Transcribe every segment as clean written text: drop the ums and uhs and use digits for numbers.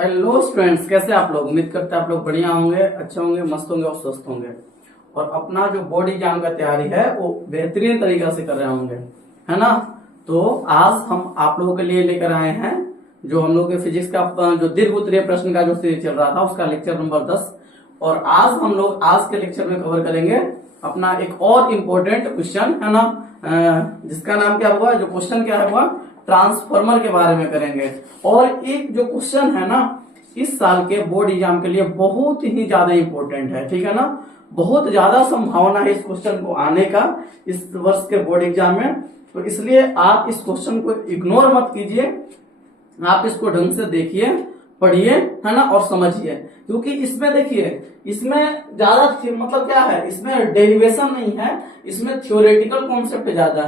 Hello students, कैसे आप लोग? उम्मीद करते हैं आप लोग बढ़िया होंगे, अच्छे होंगे, मस्त होंगे और स्वस्थ होंगे और अपना जो बोर्ड एग्जाम का तैयारी है वो बेहतरीन तरीका से कर रहे होंगे, है ना। तो आज हम आप लोगों के लिए लेकर आए हैं जो हम लोग के फिजिक्स का जो दीर्घ उत्तरीय प्रश्न का जो सीरीज चल रहा था उसका लेक्चर नंबर 10। और आज हम लोग आज के लेक्चर में कवर करेंगे अपना एक और इम्पोर्टेंट क्वेश्चन, है ना, जिसका नाम क्या हुआ, जो क्वेश्चन क्या हुआ, ट्रांसफार्मर के बारे में करेंगे। और एक जो क्वेश्चन है ना इस साल के बोर्ड एग्जाम के लिए बहुत ही ज्यादा इंपॉर्टेंट है, ठीक है ना। बहुत ज्यादा संभावना है इस क्वेश्चन को आने का इस वर्ष के बोर्ड एग्जाम में। तो इसलिए आप इस क्वेश्चन को इग्नोर मत कीजिए, आप इसको ढंग से देखिए, पढ़िए, है ना, और समझिए। क्योंकि इसमें देखिए, इसमें ज्यादा मतलब क्या है, इसमें डेरिवेशन नहीं है, इसमें थ्योरेटिकल कॉन्सेप्ट ज्यादा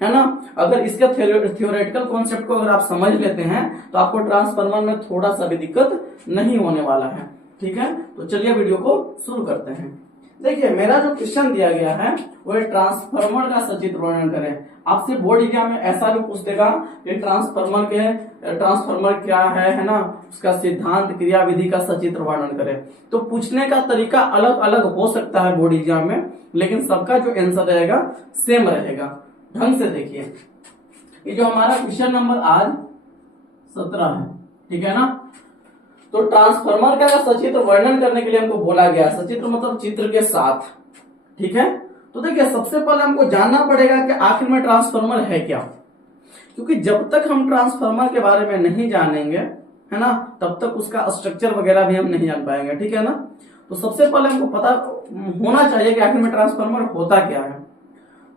है ना। अगर इसके थ्योरेटिकल कॉन्सेप्ट को अगर आप समझ लेते हैं तो आपको ट्रांसफार्मर में थोड़ा सा भी दिक्कत नहीं होने वाला है, ठीक है। तो चलिए वीडियो को शुरू करते हैं। देखिए, मेरा जो क्वेश्चन दिया गया है वो ट्रांसफार्मर का सचित्र वर्णन करें। आपसे बोर्ड एग्जाम में ऐसा भी पूछ देगा कि ट्रांसफार्मर क्या है ना, उसका सिद्धांत, क्रिया विधि का सचित्र वर्णन करें। तो पूछने का तरीका अलग अलग हो सकता है बोर्ड एग्जाम में, लेकिन सबका जो आंसर रहेगा सेम रहेगा। ढंग से देखिए, ये जो हमारा क्वेश्चन नंबर आज 17 है, ठीक है ना। तो ट्रांसफार्मर का सचित्र वर्णन करने के लिए हमको बोला गया, सचित्र मतलब चित्र के साथ, ठीक है। तो देखिए, सबसे पहले हमको जानना पड़ेगा कि आखिर में ट्रांसफार्मर है क्या। क्योंकि जब तक हम ट्रांसफार्मर के बारे में नहीं जानेंगे, है ना, तब तक उसका स्ट्रक्चर वगैरह भी हम नहीं जान पाएंगे, ठीक है ना। तो सबसे पहले हमको पता होना चाहिए कि आखिर में ट्रांसफार्मर होता क्या है।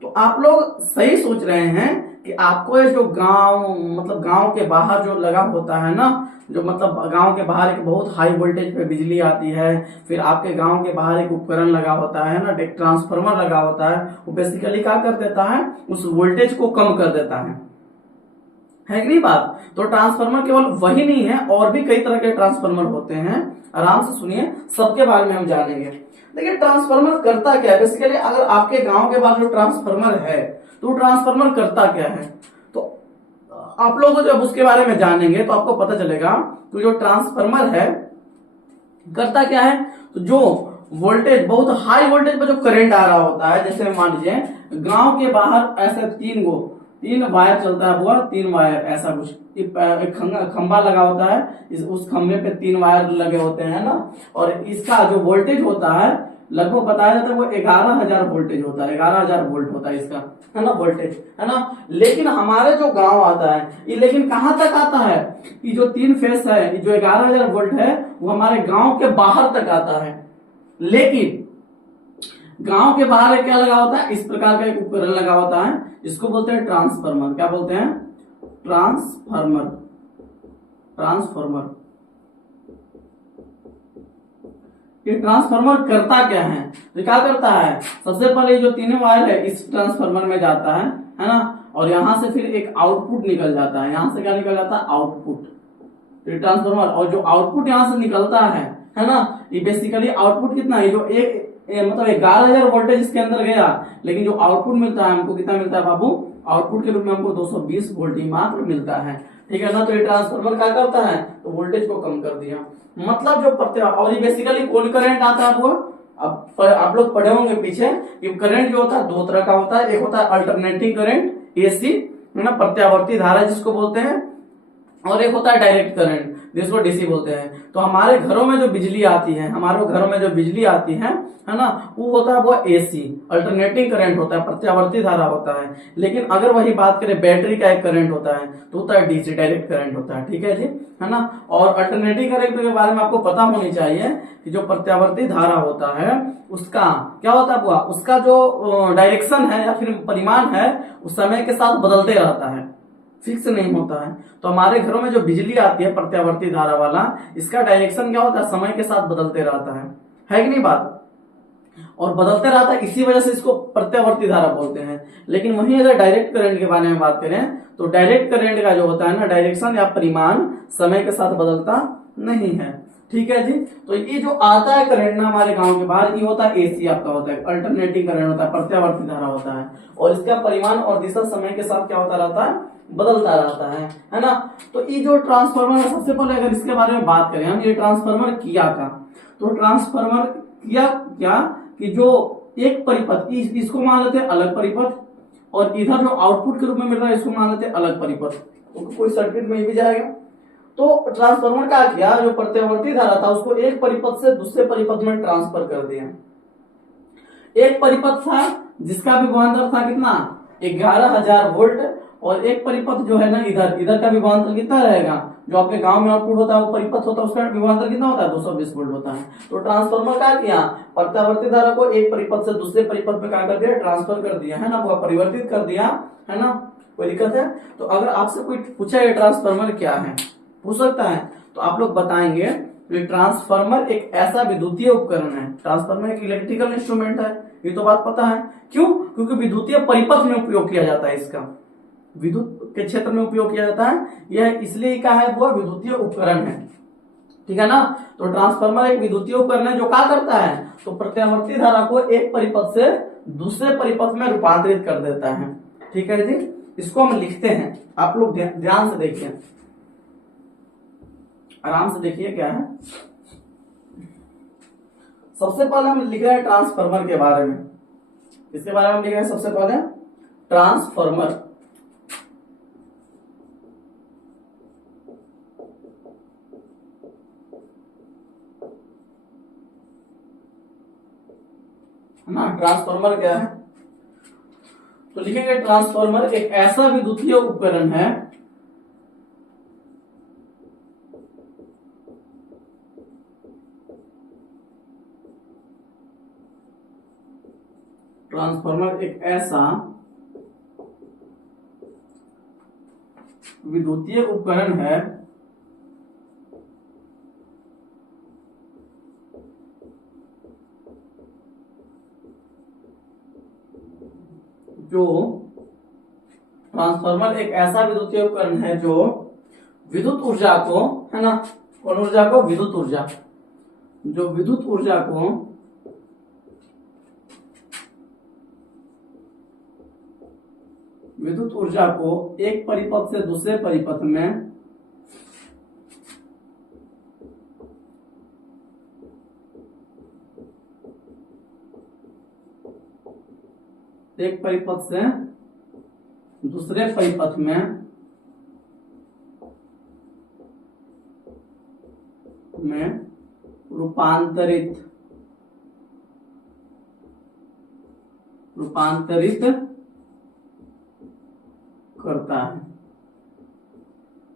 तो आप लोग सही सोच रहे हैं कि आपको ये जो गांव के बाहर जो लगा होता है ना, जो मतलब गांव के बाहर एक बहुत हाई वोल्टेज पे बिजली आती है, फिर आपके गांव के बाहर एक उपकरण लगा होता है ना, एक ट्रांसफार्मर लगा होता है, वो बेसिकली क्या कर देता है, उस वोल्टेज को कम कर देता है कि नहीं बात। तो ट्रांसफार्मर केवल वही नहीं है, और भी कई तरह के ट्रांसफार्मर होते हैं। आराम से सुनिए, सबके बारे में हम जानेंगे। देखिए, ट्रांसफार्मर करता क्या है बेसिकली। अगर आपके गांव के बाहर जो ट्रांसफार्मर है तो ट्रांसफार्मर करता क्या है, तो आप लोग जब उसके बारे में जानेंगे तो आपको पता चलेगा कि जो ट्रांसफार्मर है करता क्या है। तो जो वोल्टेज, बहुत हाई वोल्टेज पर जो करंट आ रहा होता है, जैसे मान लीजिए गांव के बाहर ऐसे तीन वायर चलता है, हुआ 3 वायर, ऐसा कुछ एक खंबा लगा होता है, उस खंबे पे 3 वायर लगे होते हैं ना, और इसका जो वोल्टेज होता है लगभग बताया जाता है वो 11,000 वोल्टेज होता है, 11,000 वोल्ट होता है इसका, है ना, वोल्टेज, है ना। लेकिन हमारे जो गांव आता है ये लेकिन कहां तक आता है, ये जो 3 फेस है, जो 11,000 वोल्ट है वो हमारे गांव के बाहर तक आता है। लेकिन गांव के बाहर क्या लगा होता है, इस प्रकार का एक उपकरण लगा होता है, इसको बोलते हैं ट्रांसफार्मर। क्या बोलते हैं? ट्रांसफार्मर। ये ट्रांसफार्मर करता क्या है, तो क्या करता है, सबसे पहले जो 3 वायर है इस ट्रांसफार्मर में जाता है ना, और यहां से फिर एक आउटपुट निकल जाता है। यहां से क्या निकल जाता है? आउटपुट। ट्रांसफार्मर, और जो आउटपुट यहां से निकलता है ना, ये बेसिकली आउटपुट कितना है, जो मतलब 11,000 वोल्टेज इसके अंदर गया, लेकिन जो आउटपुट मिलता है हमको कितना मिलता है बाबू, आउटपुट के रूप में हमको 220 वोल्ट ही मात्र मिलता है, ठीक है ना। तो ये ट्रांसफार्मर क्या करता है, तो वोल्टेज को कम कर दिया, मतलब जो और ये बेसिकली कौन करंट आता है वो अब आप लोग पढ़े होंगे पीछे कि करंट जो होता है 2 तरह का होता है। एक होता है अल्टरनेटिंग करंट, एसी, है ना, प्रत्यावर्ती धारा जिसको बोलते हैं, और एक होता है डायरेक्ट करंट जिसको डीसी बोलते हैं। तो हमारे घरों में जो बिजली आती है, है ना, वो होता है वो एसी, अल्टरनेटिंग करंट होता है, प्रत्यावर्ती धारा होता है। लेकिन अगर वही बात करें बैटरी का एक करंट होता है तो होता है डीसी, डायरेक्ट करंट होता है, ठीक है जी, है ना। और अल्टरनेटिंग करंट के बारे में आपको पता होनी चाहिए कि जो प्रत्यावर्ती धारा होता है उसका क्या होता है, उसका जो डायरेक्शन है या फिर परिमाण है उस समय के साथ बदलते रहता है, फिक्स नहीं होता है। तो हमारे घरों में जो बिजली आती है प्रत्यावर्ती धारा वाला, इसका डायरेक्शन क्या होता है, समय के साथ बदलते रहता है कि नहीं बात, और बदलते रहता है, इसी वजह से इसको प्रत्यावर्ती धारा बोलते हैं। लेकिन वहीं अगर डायरेक्ट करंट के बारे में बात करें तो डायरेक्ट करंट का जो होता है ना, डायरेक्शन या परिमाण समय के साथ बदलता नहीं है। ठीक है जी। तो ये जो आता है करंट ना हमारे गांव के बाहर, ये होता है एसी आपका होता है, अल्टरनेटिंग करंट होता है, प्रत्यावर्ती धारा होता है, और इसका परिमाण और दिशा समय के साथ क्या होता रहता है, बदलता रहता है ना। तो ये जो ट्रांसफार्मर है, सबसे पहले अगर इसके बारे में बात करें हम, ये ट्रांसफार्मर किया का, तो ट्रांसफार्मर किया क्या कि जो एक परिपथ, इसको मान लेते हैं अलग परिपथ, और इधर जो आउटपुट के रूप में मिल रहा है इसको मान लेते हैं अलग परिपथ, तो कोई सर्किट में भी जाएगा। तो ट्रांसफार्मर क्या किया, जो प्रत्यावर्ती धारा था उसको एक परिपथ से दूसरे परिपथ में ट्रांसफर कर दिया। एक परिपथ था जिसका विभवांतर था कितना, 11,000 वोल्ट, और एक परिपथ जो है ना इधर का विभवांतर कितना रहेगा, जो आपके गांव में आउटपुट होता है वो परिपथ होता है, उसका विभवांतर कितना होता है, 220 वोल्ट होता है। तो ट्रांसफार्मर क्या किया, प्रत्यावर्ती धारा को एक परिपथ से दूसरे परिपथ में क्या कर दिया, ट्रांसफर कर दिया, है ना, वो परिवर्तित कर दिया, है ना। कोई दिक्कत है? तो अगर आपसे कोई पूछा ये ट्रांसफार्मर क्या है, पूछ सकता है, तो आप लोग बताएंगे ट्रांसफार्मर एक ऐसा विद्युतीय उपकरण है। ट्रांसफार्मर एक इलेक्ट्रिकल इंस्ट्रूमेंट है, ये तो बात पता है। क्यों? क्योंकि विद्युतीय परिपथ में उपयोग किया जाता है, इसका विद्युत के क्षेत्र में उपयोग किया जाता है, यह इसलिए क्या है, वो विद्युतीय उपकरण है, ठीक है ना। तो ट्रांसफार्मर एक विद्युतीय उपकरण है जो क्या करता है, तो प्रत्यावर्ती धारा को एक परिपथ से दूसरे परिपथ में रूपांतरित कर देता है, ठीक है जी। इसको हम लिखते हैं, आप लोग ध्यान से देखिए, आराम से देखिए क्या है। सबसे पहले हम लिख रहे हैं ट्रांसफार्मर के बारे में, इसके बारे में हम लिख रहे हैं सबसे पहले ट्रांसफार्मर। ना ट्रांसफार्मर क्या है, तो लिखेंगे ट्रांसफार्मर एक ऐसा विद्युतीय उपकरण है ट्रांसफार्मर एक ऐसा विद्युतीय उपकरण है जो ट्रांसफार्मर एक ऐसा विद्युतीय उपकरण है जो विद्युत ऊर्जा को, है ना, कौन ऊर्जा को, विद्युत ऊर्जा, जो विद्युत ऊर्जा को एक परिपथ से दूसरे परिपथ में रूपांतरित करता है।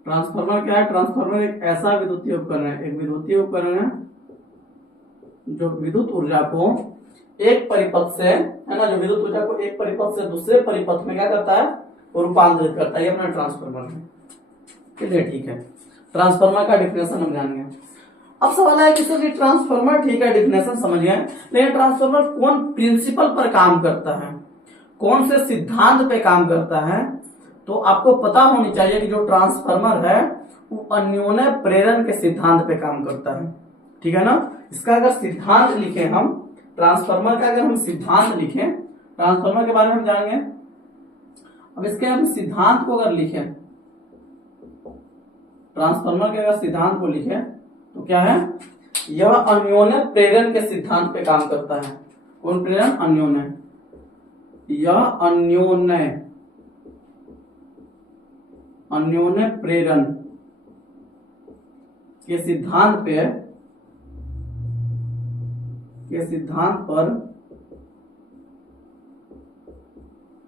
ट्रांसफार्मर क्या है, ट्रांसफार्मर एक ऐसा विद्युतीय उपकरण है, एक विद्युतीय उपकरण है जो विद्युत ऊर्जा को एक परिपथ से, है ना, जो विद्युत ऊर्जा को एक परिपथ से दूसरे परिपथ में क्या करता है, वो रूपांतरित करता है, ये अपना ट्रांसफार्मर है। चलिए ठीक है, ट्रांसफार्मर का डिफिनेशन हम जान गए। अब सवाल है कि सर ये ट्रांसफार्मर ठीक है, डिफिनेशन समझ गए, लेकिन ट्रांसफार्मर कौन प्रिंसिपल पर काम करता है, कौन से सिद्धांत पे काम करता है, तो आपको पता होनी चाहिए कि जो ट्रांसफार्मर है वो अन्योन्य प्रेरण के सिद्धांत पे काम करता है, ठीक है ना। इसका अगर सिद्धांत लिखें हम, ट्रांसफार्मर का अगर हम सिद्धांत लिखें, ट्रांसफार्मर के बारे में हम जानेंगे। अब इसके हम सिद्धांत को अगर लिखें, ट्रांसफार्मर के अगर सिद्धांत को लिखें तो क्या है, यह अन्योन्य प्रेरण के सिद्धांत पे काम करता है। कौन प्रेरण, अन्योन्य, यह अन्योन्य प्रेरण के सिद्धांत पर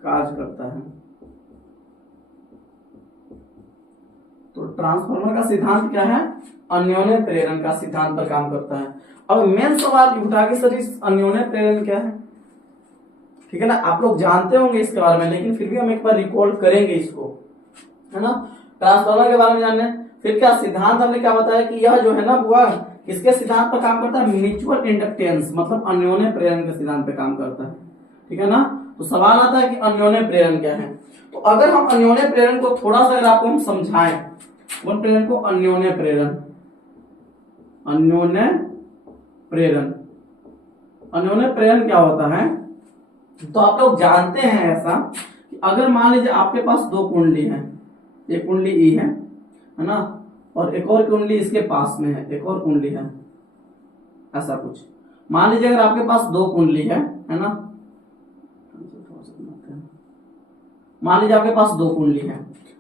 कार्य करता है। तो ट्रांसफार्मर का सिद्धांत क्या है, अन्योन्य प्रेरण का सिद्धांत पर काम करता है। अब मेन सवाल उठा कि सर इस अन्योन्य प्रेरण क्या है, ठीक है ना, आप लोग जानते होंगे इसके बारे में, लेकिन फिर भी हम एक बार रिकॉल करेंगे इसको, है ना। ट्रांसफार्मर के बारे में जानने, फिर क्या सिद्धांत हमने क्या बताया कि यह जो है ना वो किसके सिद्धांत पर काम करता है, म्यूचुअल इंडक्टेंस, मतलब अन्योन्य प्रेरण के सिद्धांत पे काम करता है, ठीक है ना। तो सवाल आता है कि अन्योन्य प्रेरण क्या है। तो अगर हम अन्योन्य प्रेरण को थोड़ा सा अगर आपको हम समझाएं, कौन प्रेरण को, अन्योन्य प्रेरण, अन्योन्य प्रेरण। अन्योन्य प्रेरण क्या होता है? तो आप लोग जानते हैं ऐसा कि अगर मान लीजिए आपके पास दो कुंडली है, एक कुंडली ई है ना, और एक और कुंडली इसके पास में है, एक और कुंडली है, ऐसा कुछ मान लीजिए। अगर आपके पास दो कुंडली है ना, मान लीजिए आपके पास दो कुंडली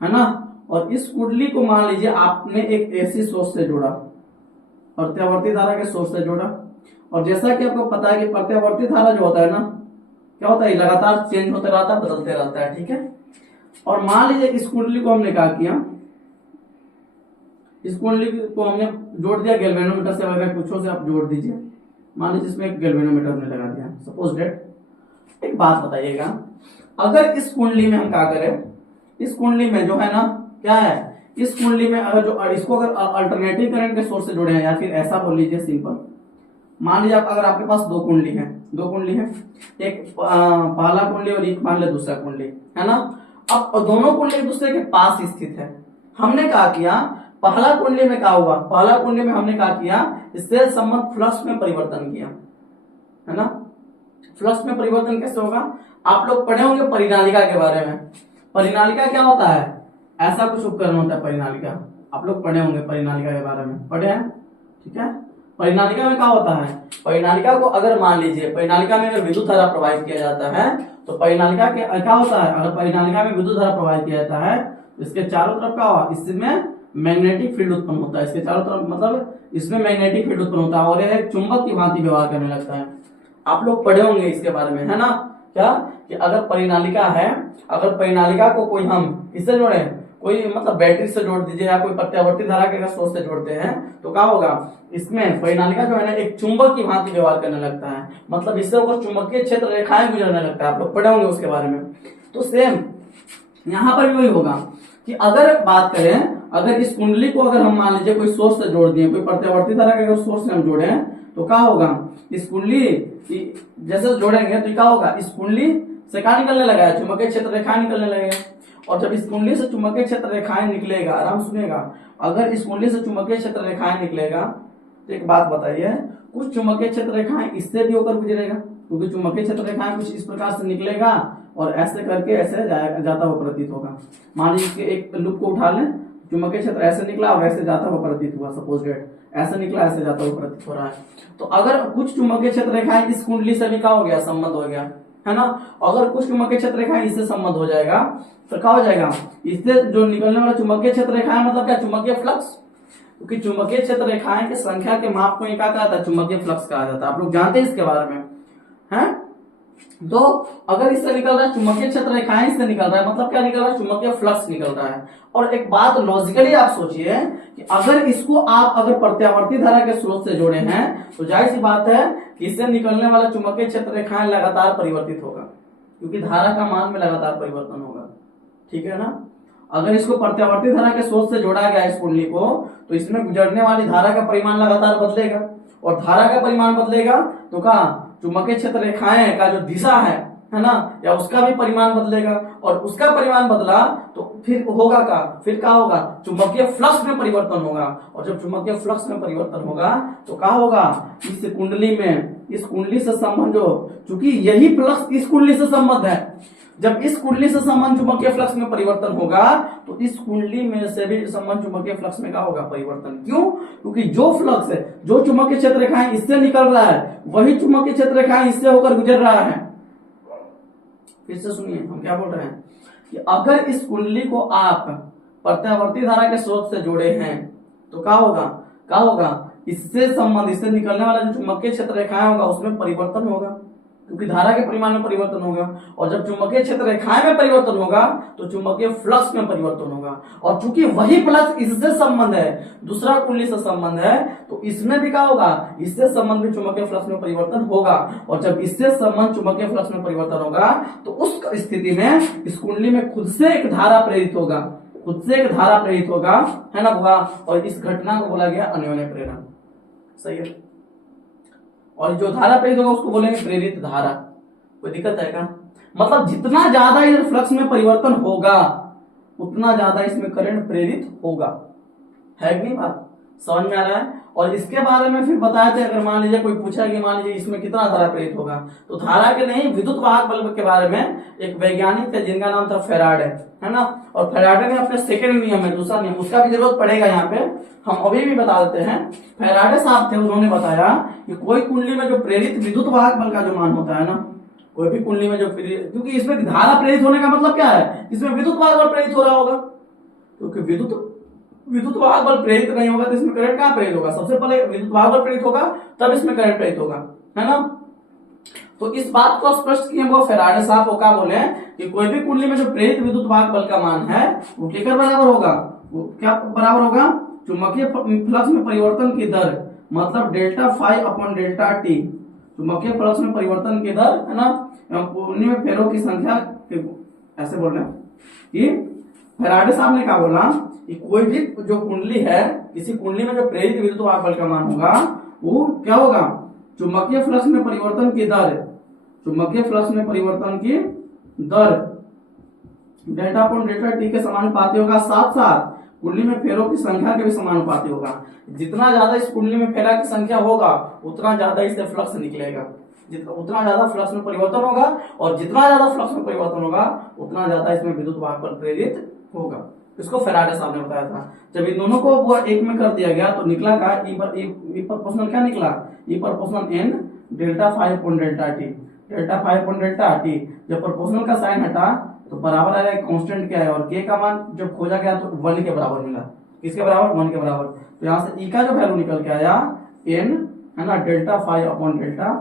है ना, और इस कुंडली को मान लीजिए आपने एक एसी सोर्स से जोड़ा, प्रत्यावर्ती धारा के सोर्स से जोड़ा। और जैसा कि आपको पता है कि प्रत्यावर्ती धारा जो होता है ना, क्या होता है, लगातार चेंज होता रहता है, बदलते रहता है, ठीक है। और मान लीजिए इस कुंडली को हमने क्या किया, इस कुंडली को हमने जोड़ दिया गैल्वेनोमीटर से, वगैरह कुछों से आप जोड़ दीजिए। मान लीजिए इसमें एक गैल्वेनोमीटर हमने लगा दिया, सपोज डेट। एक बात बताइएगा, अगर इस कुंडली में हम क्या करें, इस कुंडली में जो है ना, क्या है, इस कुंडली में अगर जो इसको अगर अल्टरनेटिव करंट के सोर्स से जुड़े हैं, या फिर ऐसा बोल लीजिए सिंपल, मान लीजिए अगर आपके पास दो कुंडली है, एक पहला कुंडली और एक मान लीजिए दूसरा कुंडली है ना। अब दोनों कुंडली एक दूसरे के पास स्थित है। हमने क्या किया, पहला कुंडली में क्या हुआ, पहला कुंडली में हमने क्या किया, इससे संबंध फ्लक्स में परिवर्तन किया, है ना। फ्लक्स में परिवर्तन कैसे होगा, आप लोग पढ़े होंगे परिनालिका के बारे में। परिनालिका क्या होता है, ऐसा कुछ उपकरण होता है परिनालिका, आप लोग पढ़े होंगे परिनालिका के बारे में, पढ़े हैं, ठीक है। परिनालिका में क्या होता है, परिनालिका को अगर मान लीजिए, परिनालिका में अगर विद्युत धारा प्रवाहित किया जाता है, तो परिनालिका के क्या होता है, अगर परिनालिका में विद्युत धारा प्रवाहित किया जाता है तो इसके चारों तरफ क्या होगा, इसमें मैग्नेटिक फील्ड उत्पन्न होता है, इसके चारों तरफ मतलब इसमें मैग्नेटिक फील्ड उत्पन्न होता है, और यह एक चुंबक की भांति व्यवहार करने लगता है। आप लोग पढ़े होंगे इसके बारे में, है ना, क्या कि अगर परिनालिका है, अगर परिनालिका को कोई हम इससे जोड़े, कोई मतलब बैटरी से जोड़ दीजिए, या कोई प्रत्यावर्ती धारा के सोर्स से जोड़ते हैं, तो क्या होगा, इसमें परिनालिका जो है ना एक चुंबक की भांति व्यवहार करने लगता है, मतलब इससे ऊपर चुंबकीय क्षेत्र रेखाएं गुजरने लगता है। आप लोग पढ़े होंगे उसके बारे में। तो सेम यहाँ पर भी वही होगा कि अगर बात करें, अगर इस कुंडली को अगर हम मान लीजिए कोई सोर्स से जोड़ दिए, कोई प्रत्यावर्ती धारा के अगर सोर्स से हम जोड़े, तो क्या होगा, इस कुंडली जैसे जोड़ेंगे तो क्या होगा, इस कुंडली से क्या निकलने लगा है, चुंबकीय क्षेत्र रेखाएं निकलने लगेगा। और जब इस कुंडली से चुंबकीय क्षेत्र रेखाएं निकलेगा, आराम सुनिएगा, अगर इस कुंडली से चुंबकीय क्षेत्र रेखाएं निकलेगा, तो एक बात बताइए, कुछ चुंबकीय क्षेत्र रेखाएं इससे भी होकर गुजरेगा, क्योंकि चुंबकीय क्षेत्र रेखाएं कुछ इस प्रकार से निकलेगा और ऐसे करके ऐसे जाता हुआ प्रतीत होगा। मान लीजिए एक लूप को उठा लें, चुंबकीय क्षेत्र ऐसे निकला और ऐसे जाता हुआ प्रतीत हुआ, सपोज डेट ऐसे निकला, ऐसे जाता हुआ प्रतीत हो रहा है। तो अगर कुछ चुंबकीय क्षेत्र रेखाएं इस कुंडली से भी क्या हो गया, संबंध हो गया, है ना। अगर कुछ चुंबकीय क्षेत्र रेखाएं इससे संबंध हो जाएगा, तो क्या हो जाएगा, इससे जो निकलने वाला चुंबकीय क्षेत्र रेखाएं मतलब क्या, चुंबकीय फ्लक्स, क्योंकि चुंबकीय क्षेत्र रेखाएं की संख्या के माप को क्या कहा जाता है, चुंबकीय फ्लक्स कहा जाता है। आप लोग जानते हैं इसके बारे में, है। तो अगर इससे निकल रहा है चुंबकीय क्षेत्र रेखाएं, इससे निकल रहा है, मतलब क्या निकल रहा है, चुंबकीय फ्लक्स निकल रहा है। और एक बात लॉजिकली आप सोचिए कि अगर इसको आप अगर प्रत्यावर्ती धारा के स्रोत से जोड़े हैं, तो जाहिर सी बात है कि इससे निकलने वाला चुंबकीय क्षेत्र रेखाएं लगातार परिवर्तित होगा, क्योंकि धारा का मान में लगातार परिवर्तन होगा, ठीक है ना। अगर इसको प्रत्यावर्ती धारा के स्रोत से जोड़ा गया इस कुंडली को, तो इसमें गुजरने वाली धारा का परिमाण लगातार बदलेगा, और धारा का परिमाण बदलेगा तो क्या, चुंबकीय क्षेत्र रेखाएं का जो दिशा है ना, या उसका भी परिमाण बदलेगा, और उसका परिमाण बदला तो फिर होगा फिर क्या होगा, चुंबकीय फ्लक्स में परिवर्तन होगा। और जब चुंबकीय फ्लक्स में परिवर्तन होगा तो क्या होगा, इस कुंडली में, इस कुंडली से संबंध जो, चूंकि यही फ्लक्स इस कुंडली से संबंध है, जब इस कुंडली से संबंध चुंबकीय फ्लक्स में परिवर्तन होगा, तो इस कुंडली में से भी संबंध चुंबकीय फ्लक्स में क्या होगा, परिवर्तन। क्यों, क्योंकि जो फ्लक्स है, जो चुंबकीय क्षेत्र रेखाएं इससे निकल रहा है, वही चुंबकीय क्षेत्र रेखाएं इससे होकर गुजर रहा है। फिर से सुनिए हम क्या बोल रहे हैं कि अगर इस कुंडली को आप प्रत्यावर्ती धारा के स्रोत से जोड़े हैं, तो क्या होगा, इससे संबंध, इससे निकलने वाला जो चुंबकीय क्षेत्र रेखाएं होगा उसमें परिवर्तन होगा, क्योंकि धारा के परिमाण में परिवर्तन होगा। और जब चुंबकीय क्षेत्र रेखाएं में परिवर्तन होगा तो चुंबकीय फ्लक्स में परिवर्तन होगा, और चूंकि वही फ्लक्स इससे संबंध है, दूसरा कुंडली से संबंध है, तो इसमें भी क्या होगा, इससे संबंध भी चुंबकीय फ्लक्स में परिवर्तन होगा। और जब इससे संबंध चुंबकीय फ्लक्स में परिवर्तन होगा, तो उस स्थिति में इस कुंडली में खुद से एक धारा प्रेरित होगा, है ना होगा, और इस घटना को बोला गया अन्योन्य प्रेरण। सही है। और जो धारा प्रेरित होगा उसको बोलेंगे प्रेरित धारा। कोई दिक्कत है क्या, मतलब जितना ज्यादा इधर फ्लक्स में परिवर्तन होगा, उतना ज्यादा इसमें करंट प्रेरित होगा, है कि नहीं, बात समझ में आ रहा है। और इसके बारे में फिर बताए थे, अगर मान लीजिए कोई पूछा कि मान लीजिए इसमें कितना धारा प्रेरित होगा, तो धारा के नहीं विद्युत वाहक बल्ब के बारे में एक वैज्ञानिक थे जिनका नाम था फेराडे, है ना। और फेराडे ने अपने सेकंड नियम है, दूसरा नियम, उसका भी जरूरत पड़ेगा यहाँ पे, हम अभी भी बता देते हैं। फेराडे साहब थे, उन्होंने बताया कि कोई कुंडली में जो प्रेरित विद्युत वाहक बल का जो मान होता है ना, कोई भी कुंडली में जो क्योंकि इसमें धारा प्रेरित होने का मतलब क्या है, इसमें विद्युत वाहक बल प्रेरित हो रहा होगा, क्योंकि विद्युत वाहक बल प्रेरित नहीं होगा तो इसमें करंट कहां प्रेरित होगा, सबसे पहले विद्युत वाहक बल प्रेरित होगा तब इसमें करंट प्रेरित होगा, है ना। तो इस बात को स्पष्ट किए वो फेराडे साहब वो क्या बोले कि कोई भी कुंडली में जो प्रेरित विद्युत वाहक बल का मान है वो केकर बराबर होगा, वो क्या बराबर होगा, चुंबकीय फ्लक्स में परिवर्तन की दर, मतलब delta phi upon delta t, चुंबकीय फ्लक्स में परिवर्तन की दर, है ना, कुंडली में फेरों की संख्या, ऐसे बोल रहे हैं कि फेराडे साहब ने क्या बोला कि कोई भी जो कुंडली है, किसी कुंडली में जो प्रेरित विद्युत वाहक बल का मान होगा वो क्या होगा, चुंबकीय फ्लक्स में परिवर्तन की दर, चुंबकीय फ्लक्स में परिवर्तन की दर डेल्टा अपॉन डेल्टा टी के समानुपाती होगा, साथ साथ कुंडली में फेरों की संख्या के भी समानुपाती होगा। जितना ज्यादा इस कुंडली में फेरा की संख्या होगा उतना ज्यादा इससे फ्लक्स निकलेगा, उतना ज्यादा फ्लक्स में परिवर्तन होगा, और जितना ज्यादा फ्लक्स में परिवर्तन होगा उतना ज्यादा इसमें विद्युत वाहक बल प्रेरित होगा। इसको फेराडे साहब ने बताया था। जब इन दोनों को वो एक में कर दिया गया तो निकला का ई प्रोपोर्शनल क्या निकला, E proportional N delta phi upon delta T, delta phi upon delta T. जब प्रोपोर्शनल का साइन हटा तो बराबर आ गया कांस्टेंट क्या है, और के का मान जब खोजा गया तो 1 के बराबर मिला, किसके बराबर, 1 के बराबर। तो यहाँ से ई का जो वैल्यू निकल के आया एन, है ना, delta phi upon delta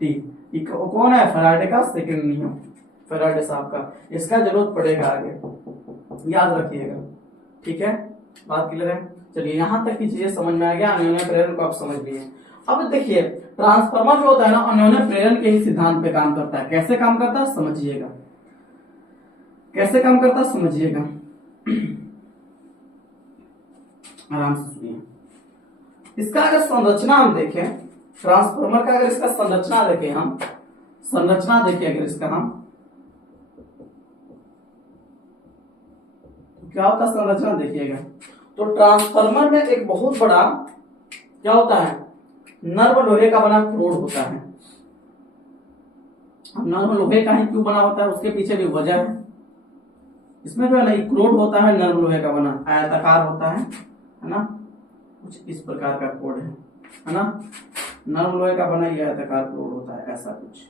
T. कौन है, फेराडे का सेकंड नियम, फेराडे साहब का, इसका जरूरत पड़ेगा आगे, याद रखिएगा, ठीक है, बात क्लियर है। चलिए यहां तक की चीजें समझ में आ गया, अन्योन्य प्रेरण को आप समझ लिए। अब देखिए ट्रांसफार्मर जो होता है ना अन्योन्य प्रेरण के ही सिद्धांत पे काम करता है। कैसे काम करता है समझिएगा, कैसे काम करता है समझिएगा, आराम से सुनिए। इसका अगर संरचना हम देखें, ट्रांसफार्मर का अगर इसका संरचना देखें, हम संरचना देखें अगर इसका, हम क्या होता है संरचना देखिएगा। तो ट्रांसफार्मर में एक बहुत बड़ा क्या होता है, नर्म लोहे का बना क्रोड होता है। नर्म लोहे का ही क्यों बना होता है, उसके पीछे भी वजह है। इसमें जो है ना क्रोड होता है नर्म लोहे का बना, आयताकार होता है ना, कुछ इस प्रकार का कोड है ना, नर्म लोहे का बना यह आयताकार क्रोड होता है, ऐसा कुछ।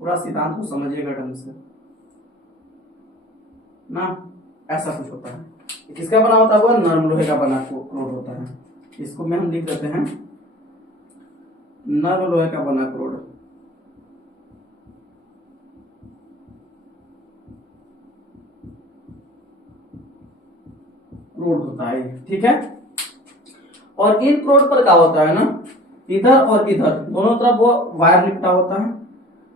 पूरा सिद्धांत को समझिएगा ढंग से ना, ऐसा कुछ होता है। किसका बना होता है, वो नर्म लोहे का बना क्रोड होता है। इसको में हम लिख देते हैं नर्म लोहे का बना क्रोड, क्रोड होता है, ठीक है। और इन क्रोड पर क्या होता है ना, इधर और इधर दोनों तरफ वो वायर लिपटा होता है।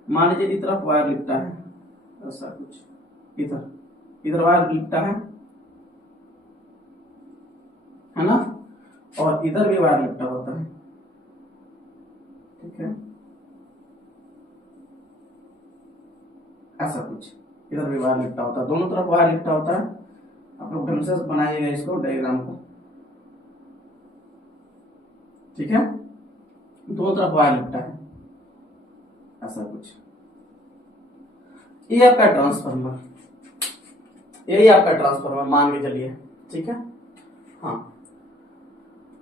मान लीजिए इस तरफ वायर लिपटा है, ऐसा कुछ, इधर वायर लिपटा है ना, और इधर भी वायर लिपटा होता है, ठीक है, ऐसा कुछ। इधर भी वायर लिपटा होता है, दोनों तरफ वायर लिपटा होता है। आप लोग ढंग से बनाइएगा इसको, डायग्राम को, ठीक है, दोनों तरफ वायर लिपटा है, ऐसा कुछ। ये आपका ट्रांसफार्मर, यही आपका ट्रांसफार्मर मान के चलिए, ठीक है। हाँ,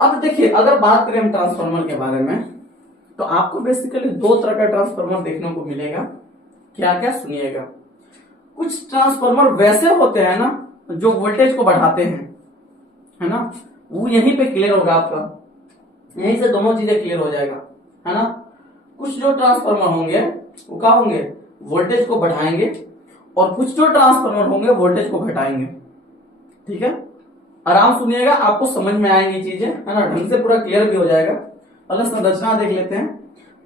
अब देखिए अगर बात करें हम ट्रांसफार्मर के बारे में, तो आपको बेसिकली दो तरह का ट्रांसफार्मर देखने को मिलेगा। क्या क्या सुनिएगा। कुछ ट्रांसफार्मर वैसे होते हैं ना जो वोल्टेज को बढ़ाते हैं, है ना, वो यहीं पे क्लियर होगा आपका, यहीं से दोनों चीजें क्लियर हो जाएगा, है ना। कुछ जो ट्रांसफार्मर होंगे वो क्या होंगे, वोल्टेज को बढ़ाएंगे, और कुछ जो ट्रांसफार्मर होंगे वोल्टेज को घटाएंगे, ठीक है। आराम सुनिएगा, आपको समझ में आएंगी चीजें, है ना, ढंग से पूरा क्लियर भी हो जाएगा। पहले संरचना देख लेते हैं।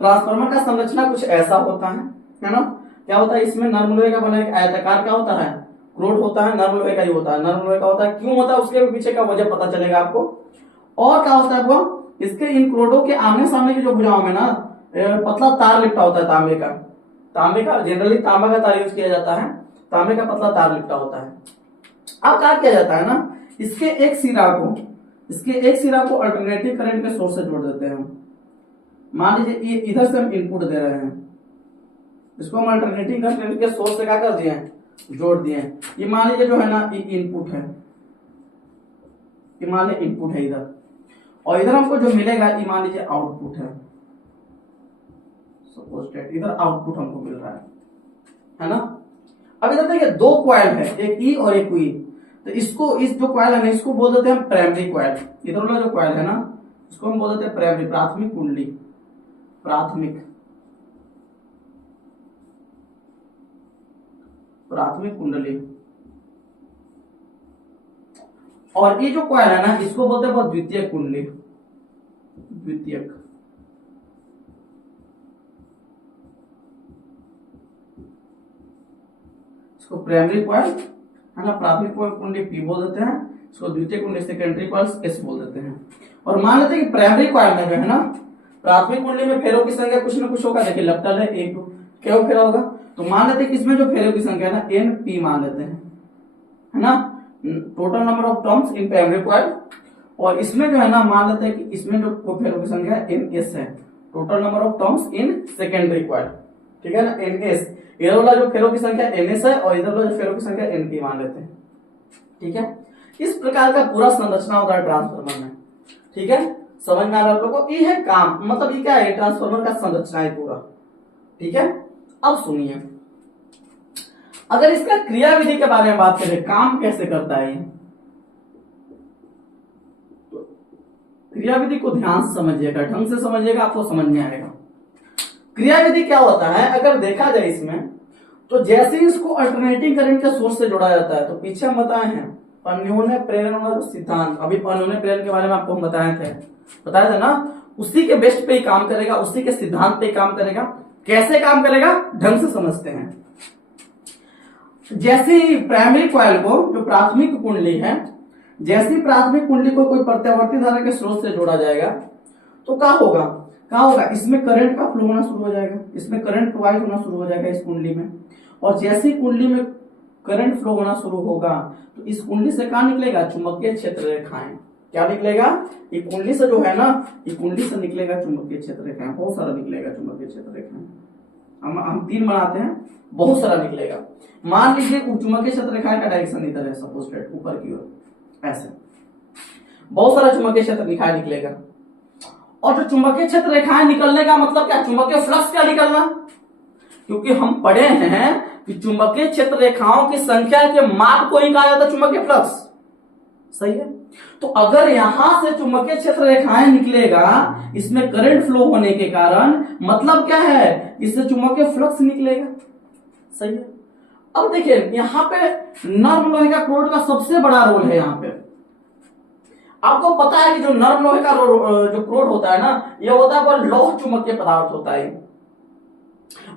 ट्रांसफार्मर का संरचना कुछ ऐसा होता है ना। क्या होता है, इसमें नर्म लोहे का बना एक आयताकार क्या होता है, क्रोड होता है, नर्म लोहे का ही होता है। नर्म लोहे का होता है, क्यों होता है उसके पीछे का वजह पता चलेगा आपको। और क्या होता है वो, इसके इन क्रोडों के आमने सामने की जो भुजाओं में ना पतला तार लिपटा होता है, तांबे का जनरली तांबा का तार यूज किया जाता है, तांबे का पतला तार लिपटा होता है। अब क्या किया जाता है ना, इसके एक सिरा को अल्टरनेटिव करंट के सोर्स से जोड़ देते हैं हम। मान लीजिए ये इधर से हम इनपुट दे रहे हैं, इसको हम अल्टरनेटिव करंट के सोर्स से क्या कर दिए हैं, जोड़ दिए हैं। ये मान लीजिए जो है ना ये इनपुट है, ये मान लीजिए इनपुट है इधर, और इधर हमको जो मिलेगा ये मान लीजिए आउटपुट है। सपोज दैट इधर आउटपुट हमको मिल रहा है ना। अब इधर देखिए दो कॉइल है, एक ई और एक वी। तो इसको, इस जो कॉइल है ना, इसको बोल देते हैं प्राइमरी कॉइल। इधर वाला जो कॉइल है ना, इसको हम बोल देते हैं प्राइमरी, प्राथमिक कुंडली, प्राथमिक कुंडली। और ये जो कॉइल है ना, इसको बोलते हैं द्वितीयक कुंडली, द्वितीयक। इसको प्राइमरी कॉइल है ना, प्राथमिक कुंडली पी बोल देते हैं, इसको द्वितीय कुंडली सेकेंडरी कॉइल एस बोल देते हैं। और मान लेते हैं कि प्राइमरी कॉइल में जो है ना, प्राथमिक कुंडली में फेरों की संख्या कुछ ना कुछ होगा। देखिए लेप्टल है, एक क्या फेरा होगा, तो मान लेते हैं कि इसमें जो फेरों की संख्या है ना एन पी मान लेते हैं, है ना, total number of terms in primary coil. और इसमें जो है ना मान लेते हैं कि इसमें जो फेरों की संख्या एन एस है, total number of terms in secondary coil, ठीक है ना, एन एस। इधर वाला जो फेरों की संख्या एन एस है और इधर वाला जो फेरों की संख्या एन पी मान लेते हैं, ठीक है। इस प्रकार का पूरा संरचना होता है ट्रांसफार्मर में, ठीक है। समझ में आ रहा है आप लोगों को, ये है काम, मतलब ये क्या है, ट्रांसफार्मर का संरचना है पूरा, ठीक है। अब सुनिए, अगर इसका क्रियाविधि के बारे में बात करें, काम कैसे करता है ये, तो क्रियाविधि को ध्यान से समझिएगा, ढंग से समझिएगा, आपको समझ में आएगा। क्रियाविधि क्या होता है, अगर देखा जाए इसमें, तो जैसे ही इसको अल्टरनेटिंग करंट के सोर्स से जोड़ा जाता है, तो पीछे हम बताए हैं अन्योन्य प्रेरण और सिद्धांत, अभी अन्योन्य प्रेरण के बारे में आपको हम बताए थे ना, उसी के बेस्ट पे ही काम करेगा, उसी के सिद्धांत पे ही काम करेगा। कैसे काम करेगा, ढंग से समझते हैं। जैसे ही प्राइमरी कॉइल को, जो प्राथमिक कुंडली है, जैसे ही प्राथमिक कुंडली को कोई प्रत्यावर्ती धारा के स्रोत से जोड़ा जाएगा, तो क्या होगा, इसमें करंट का फ्लो होना शुरू हो जाएगा, इसमें करंट प्रवाहित होना शुरू हो जाएगा इस कुंडली में। और जैसे ही कुंडली में करंट फ्लो होना शुरू होगा, तो इस कुंडली से क्या निकलेगा, चुंबकीय क्षेत्र रेखाएं। क्या निकलेगा, ये कुंडली से जो है ना, ये कुंडली से निकलेगा चुंबकीय क्षेत्र रेखाएं, बहुत सारा निकलेगा चुंबकीय क्षेत्र रेखाएं। हम 3 बनाते हैं, बहुत सारा निकलेगा। मान लीजिए चुंबकीय क्षेत्र रेखाएं का डायरेक्शन इधर है, सपोज दैट ऊपर की ओर, ऐसे बहुत सारा चुंबकीय क्षेत्र रेखाएं निकलेगा। और जो चुंबकीय क्षेत्र रेखाएं निकलने का मतलब क्या, चुंबकीय फ्लक्स क्या निकलना, क्योंकि हम पढ़े हैं कि चुंबकीय क्षेत्र रेखाओं की संख्या के माप को ही कहा जाता है चुंबकीय फ्लक्स, सही है। तो अगर यहां से चुंबकीय क्षेत्र रेखाएं निकलेगा, इसमें करंट फ्लो होने के कारण, मतलब क्या है, इससे चुंबकीय फ्लक्स निकलेगा, सही है। अब देखिए यहां पे नर्म लोहे का क्रोड का सबसे बड़ा रोल है। यहां पे आपको पता है कि जो नर्म लोहे का जो क्रोड होता है ना, ये होता है वो लौह चुंबकीय पदार्थ होता है।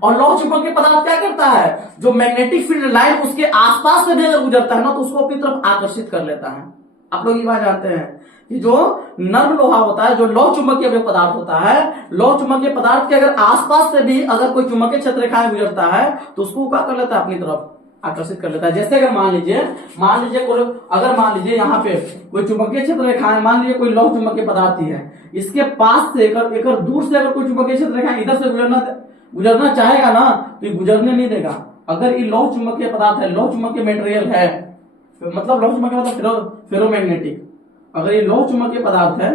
और लौह चुंबकीय पदार्थ क्या करता है, जो मैग्नेटिक फील्ड लाइन उसके आसपास से भी अगर गुजरता है ना, तो उसको अपनी तरफ आकर्षित कर लेता है। आप लोग ये बात जानते हैं कि जो नर्म लोहा होता है, जो लौह चुंबकीय पदार्थ होता है, लौह चुंबकीय पदार्थ के अगर आसपास से भी अगर कोई चुंबकीय क्षेत्र रेखाएं गुजरता है, तो उसको क्या कर लेता है, अपनी तरफ आकर्षित कर लेता है। जैसे अगर मान लीजिए अगर मान लीजिए यहाँ पे कोई चुंबकीय क्षेत्र रेखाएं, मान लीजिए कोई लौह चुंबकीय पदार्थ ही है, इसके पास से एक दूर से अगर कोई चुंबकीय क्षेत्र रेखा इधर से गुजरना चाहेगा ना, तो ये गुजरने नहीं देगा। अगर ये लौह चुंबकीय पदार्थ है, लौह चुंबकीय मटेरियल है, मतलब लौह चुंबकीय मतलब फेरोमैग्नेटिक, अगर ये लौह चुंबकीय पदार्थ है,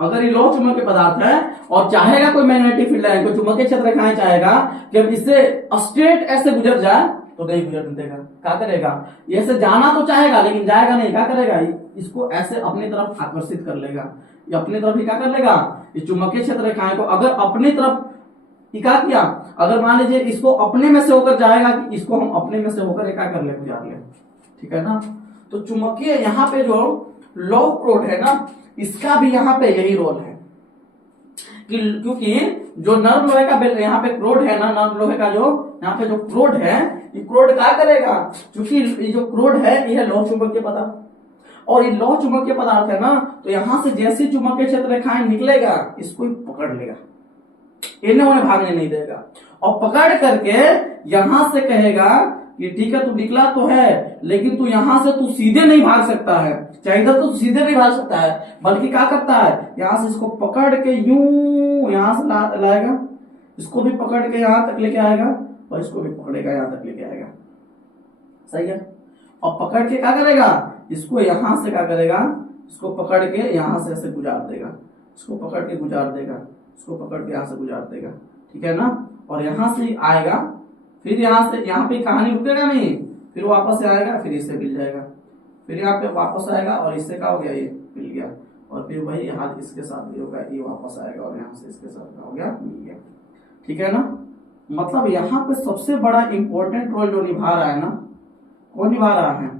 अगर ये लौह चुंबकीय पदार्थ है और चाहेगा कोई मैग्नेटिक फील्ड लाइन, कोई चुंबकीय क्षेत्र रेखाएं चाहेगा कि अब इससे स्ट्रेट ऐसे गुजर जाए, तो नहीं गुजरने देगा। क्या करेगा, ऐसे जाना तो चाहेगा लेकिन जाएगा नहीं। क्या करेगा, इसको ऐसे अपनी तरफ आकर्षित कर लेगा, ये अपनी तरफ ही क्या कर लेगा, ये चुंबकीय क्षेत्र रेखाएं को अगर अपनी तरफ क्या किया, अगर मान लीजिए इसको अपने में से होकर जाएगा, कि इसको हम अपने में से होकर क्या कर ले, गुजार ले, ठीक है ना। तो चुंबकीय यहाँ पे जो लौह क्रोड है ना, इसका भी यहाँ पे यही रोल है, क्योंकि जो नर्म लोहे का यहाँ पे क्रोड है ना, नर्म लोहे का जो यहाँ पे जो क्रोड है, ये क्रोड क्या करेगा, क्योंकि ये जो क्रोड है ये है लौह चुंबकीय पदार्थ, और ये लौह चुंबकीय पदार्थ है ना, तो यहां से जैसे चुंबकीय क्षेत्र रेखाएं निकलेगा, इसको ही पकड़ लेगा, इन्हें उन्हें भागने नहीं देगा, और पकड़ करके यहां से कहेगा कि ठीक है तू निकला तो है, लेकिन तू यहां से तू सीधे नहीं भाग सकता है, चाहे इधर तो सीधे नहीं भाग सकता है, बल्कि क्या करता है, यहां से इसको पकड़ के यूं यहां से लाएगा, इसको भी पकड़ के यहां तक लेके आएगा और इसको भी पकड़ेगा यहां तक लेके आएगा। सही है। और पकड़ के क्या करेगा, इसको यहां से क्या करेगा, इसको पकड़ के यहां से ऐसे गुजार देगा, इसको पकड़ के गुजार देगा, इसको पकड़ के यहां से गुजार देगा, ठीक है ना। और यहां से आएगा, फिर यहां से यहाँ पे कहानी रुकेगा नहीं, फिर वापस से आएगा, फिर इससे मिल जाएगा, फिर यहाँ पे वापस आएगा और इससे क्या हो गया, ये मिल गया, और फिर वही हाथ इसके साथ भी होगा, ये वापस आएगा और यहाँ से इसके साथ हो गया, मिल गया, ठीक है ना। मतलब यहाँ पे सबसे बड़ा इंपॉर्टेंट रोल जो निभा रहा है ना, कौन निभा रहा है,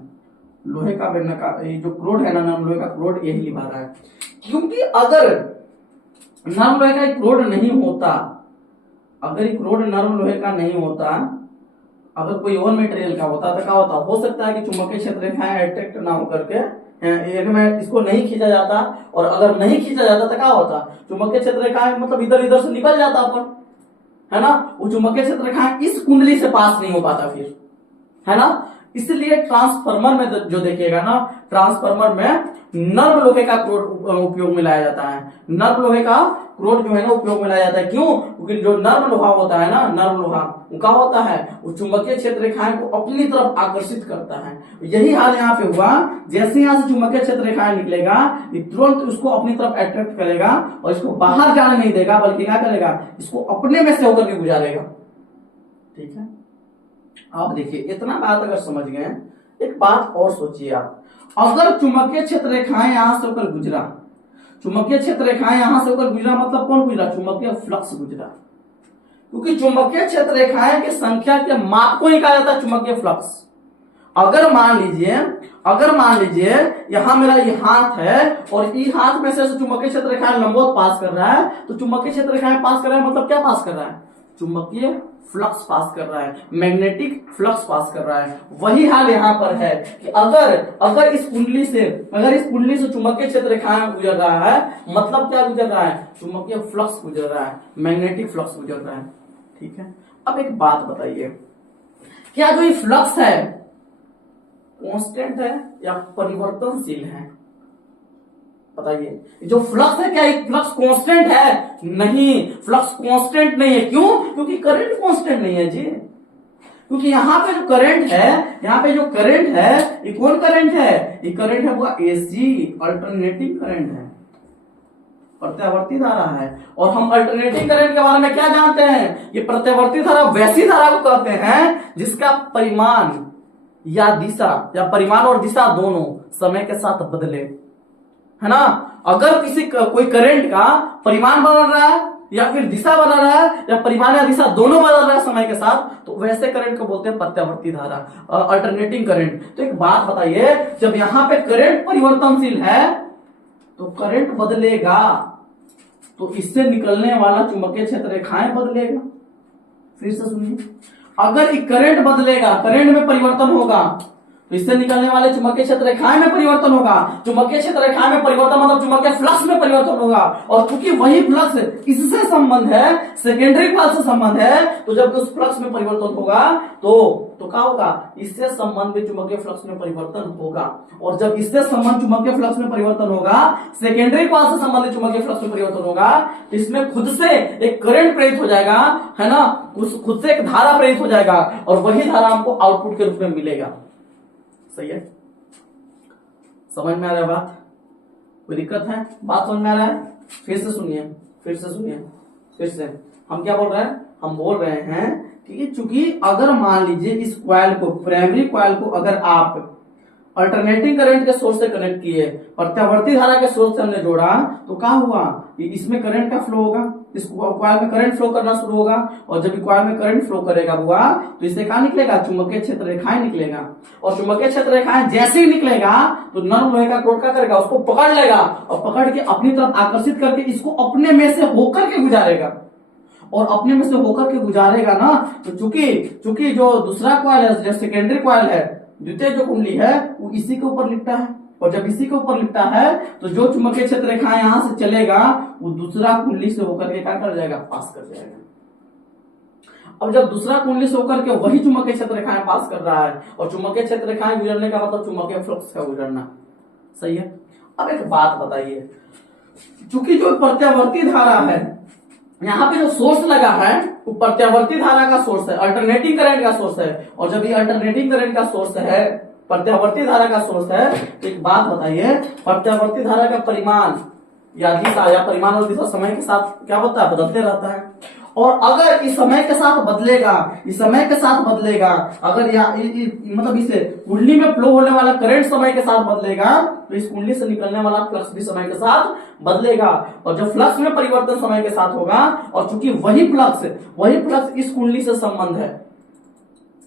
लोहे का बनने का ये जो क्रोड है ना, नर्म लोहे का क्रोड, यही निभा रहा है। क्योंकि अगर नर्म लोहे का क्रोड नहीं होता, अगर ये क्रोड नर्म लोहे का नहीं होता, अगर कोई और मटेरियल का होता तो क्या होता, हो सकता है कि चुंबकीय क्षेत्र रेखाएं अट्रैक्ट ना होकर के में इसको नहीं खींचा जाता, और अगर नहीं खींचा जाता तो क्या होता, चुंबकीय क्षेत्र रेखाएं मतलब इधर इधर से निकल जाता अपन, है ना। वो चुंबकीय क्षेत्र रेखाएं इस कुंडली से पास नहीं हो पाता फिर, है ना। इसलिए ट्रांसफार्मर में जो देखिएगा ना, ट्रांसफार्मर में नर्म लोहे का क्रोड उपयोग में लाया जाता है, नर्म लोहे का क्रोड जो है ना उपयोग में लाया जाता है। क्यों, क्योंकि जो नर्म लोहा होता है ना, नर्म लोहा क्या होता है, वो चुंबकीय क्षेत्र रेखाएं को अपनी तरफ आकर्षित करता है। यही हाल यहाँ पे हुआ, जैसे यहाँ से चुंबकीय क्षेत्र रेखाएं निकलेगा, ये तुरंत उसको अपनी तरफ अट्रैक्ट करेगा और इसको बाहर जाने नहीं देगा, बल्कि क्या करेगा, इसको अपने में से होकर के गुजारेगा, ठीक है। आप देखिए, इतना बात अगर समझ गए, एक बात और सोचिए आप, अगर चुंबकीय क्षेत्र रेखाएं यहां से होकर गुजरा, चुंबकीय क्षेत्र रेखाएं यहां से होकर गुजरा मतलब कौन गुजरा, चुंबकीय फ्लक्स गुजरा। क्योंकि चुंबकीय क्षेत्र रेखाएं की संख्या के माप को ही कहा जाता है चुंबकीय फ्लक्स। अगर मान लीजिए यहां मेरा ये हाथ है और ये हाथ में से चुंबकीय क्षेत्र रेखाएं लंबवत पास कर रहा है, तो चुंबकीय क्षेत्र रेखाएं पास कर रहा है मतलब क्या पास कर रहा है, चुंबकीय फ्लक्स पास कर रहा है, मैग्नेटिक फ्लक्स पास कर रहा है। वही हाल यहां पर है कि अगर इस कुंडली से चुंबकीय क्षेत्र रेखाएं गुजर रहा है, मतलब क्या गुजर रहा है, चुंबकीय फ्लक्स गुजर रहा है, मैग्नेटिक फ्लक्स गुजर रहा है, ठीक है। अब एक बात बताइए, क्या जो ये फ्लक्स है कांस्टेंट है या परिवर्तनशील है, बताइए। जो फ्लक्स है क्या एक फ्लक्स कांस्टेंट है, नहीं, फ्लक्स कांस्टेंट नहीं है। क्यों, क्योंकि करंट कांस्टेंट नहीं है जी। क्योंकि यहाँ पे जो करंट है, ये कौन करंट है, ये करंट है वो एसी अल्टरनेटिंग करंट है, प्रत्यावर्ती धारा है। और हम अल्टरनेटिंग करंट के बारे में क्या जानते हैं, ये प्रत्यावर्ती धारा वैसी धारा को कहते हैं जिसका परिमाण या दिशा, या परिमाण और दिशा दोनों समय के साथ बदले, है ना। अगर कोई करंट का परिमाण बदल रहा है या फिर दिशा बदल रहा है, या परिमाण या दिशा दोनों बदल रहा है समय के साथ, तो वैसे करंट को बोलते हैं प्रत्यावर्ती धारा, अल्टरनेटिंग करंट। तो एक बात बताइए, जब यहां पे करंट परिवर्तनशील है तो करंट बदलेगा, तो इससे निकलने वाला चुंबकीय क्षेत्र रेखाएं बदलेगा। फिर से सुनिए, अगर ये करंट बदलेगा, करंट में परिवर्तन होगा, तो इससे निकलने वाले चुंबकीय क्षेत्र रेखाएं में परिवर्तन होगा। चुंबकीय क्षेत्र रेखाएं में परिवर्तन मतलब चुंबकीय फ्लक्स में परिवर्तन होगा। और क्योंकि वही फ्लक्स इससे संबंध है, सेकेंडरी कॉइल से संबंध है, तो जब उस फ्लक्स में परिवर्तन होगा तो क्या होगा, इससे संबंध में चुंबकीय फ्लक्स में परिवर्तन होगा। और जब इससे संबंध चुंबकीय फ्लक्स में परिवर्तन होगा, सेकेंडरी कॉइल से संबंधित चुंबकीय फ्लक्स में परिवर्तन होगा, तो इसमें खुद से एक करंट प्रेरित हो जाएगा, है ना, खुद से एक धारा प्रेरित हो जाएगा, और वही धारा हमको आउटपुट के रूप में मिलेगा। सही है, समझ में आ रहा है बात, कोई दिक्कत है, बात समझ में आ रहा है। फिर से सुनिए, हम क्या बोल रहे हैं, हम बोल रहे हैं कि चूंकि अगर मान लीजिए इस कॉइल को, प्राइमरी कॉइल को अगर आप अल्टरनेटिंग करंट के सोर्स से कनेक्ट किए, प्रत्यावर्ती धारा के सोर्स से हमने जोड़ा, तो क्या हुआ, इसमें करंट का फ्लो होगा, इस कॉइल में करंट फ्लो करना शुरू होगा। और जब कॉइल में करंट फ्लो करेगा हुआ, तो इससे क्या निकलेगा, चुंबकीय क्षेत्र रेखाएं निकलेगा। और चुंबकीय क्षेत्र रेखाएं जैसे ही निकलेगा तो नर्म लोहे का क्रोड क्या करेगा, उसको पकड़ लेगा और पकड़ के अपनी तरफ आकर्षित करके इसको अपने में से होकर के गुजारेगा। और अपने में से होकर के गुजारेगा ना, तो चूंकि जो दूसरा कॉइल है, जो सेकेंडरी कॉइल है, द्वितीय जो कुंडली है, वो इसी के ऊपर लिपटा है। और जब इसी के ऊपर लिपटा है तो जो चुंबकीय क्षेत्र रेखा यहां से चलेगा, वो दूसरा कुंडली से होकर के क्या कर जाएगा, पास कर जाएगा। अब जब दूसरा कुंडली से होकर के वही चुंबकीय क्षेत्र रेखाएं पास कर रहा है, और चुंबकीय क्षेत्र रेखाएं गुजरने का मतलब चुंबकीय फ्लक्स का गुजरना, सही है। अब एक बात बताइए, चूंकि जो प्रत्यावर्ती धारा है, यहाँ पे जो सोर्स लगा है वो प्रत्यावर्ती धारा का सोर्स है, अल्टरनेटिंग करंट का सोर्स है, और जब ये अल्टरनेटिंग करंट का सोर्स है, प्रत्यावर्ती धारा का सोर्स है, तो एक बात बताइए, प्रत्यावर्ती धारा का परिमाण या दिशा या परिमाण और दिशा समय के साथ क्या होता है, बदलते रहता है। और अगर इस समय के साथ बदलेगा, इस समय के साथ बदलेगा, अगर मतलब इसे कुंडली में फ्लो होने वाला करंट समय के साथ बदलेगा, तो इस कुंडली से निकलने वाला फ्लक्स भी समय के साथ बदलेगा। और जब फ्लक्स में परिवर्तन समय के साथ होगा, और चूंकि वही फ्लक्स इस कुंडली से संबंध है,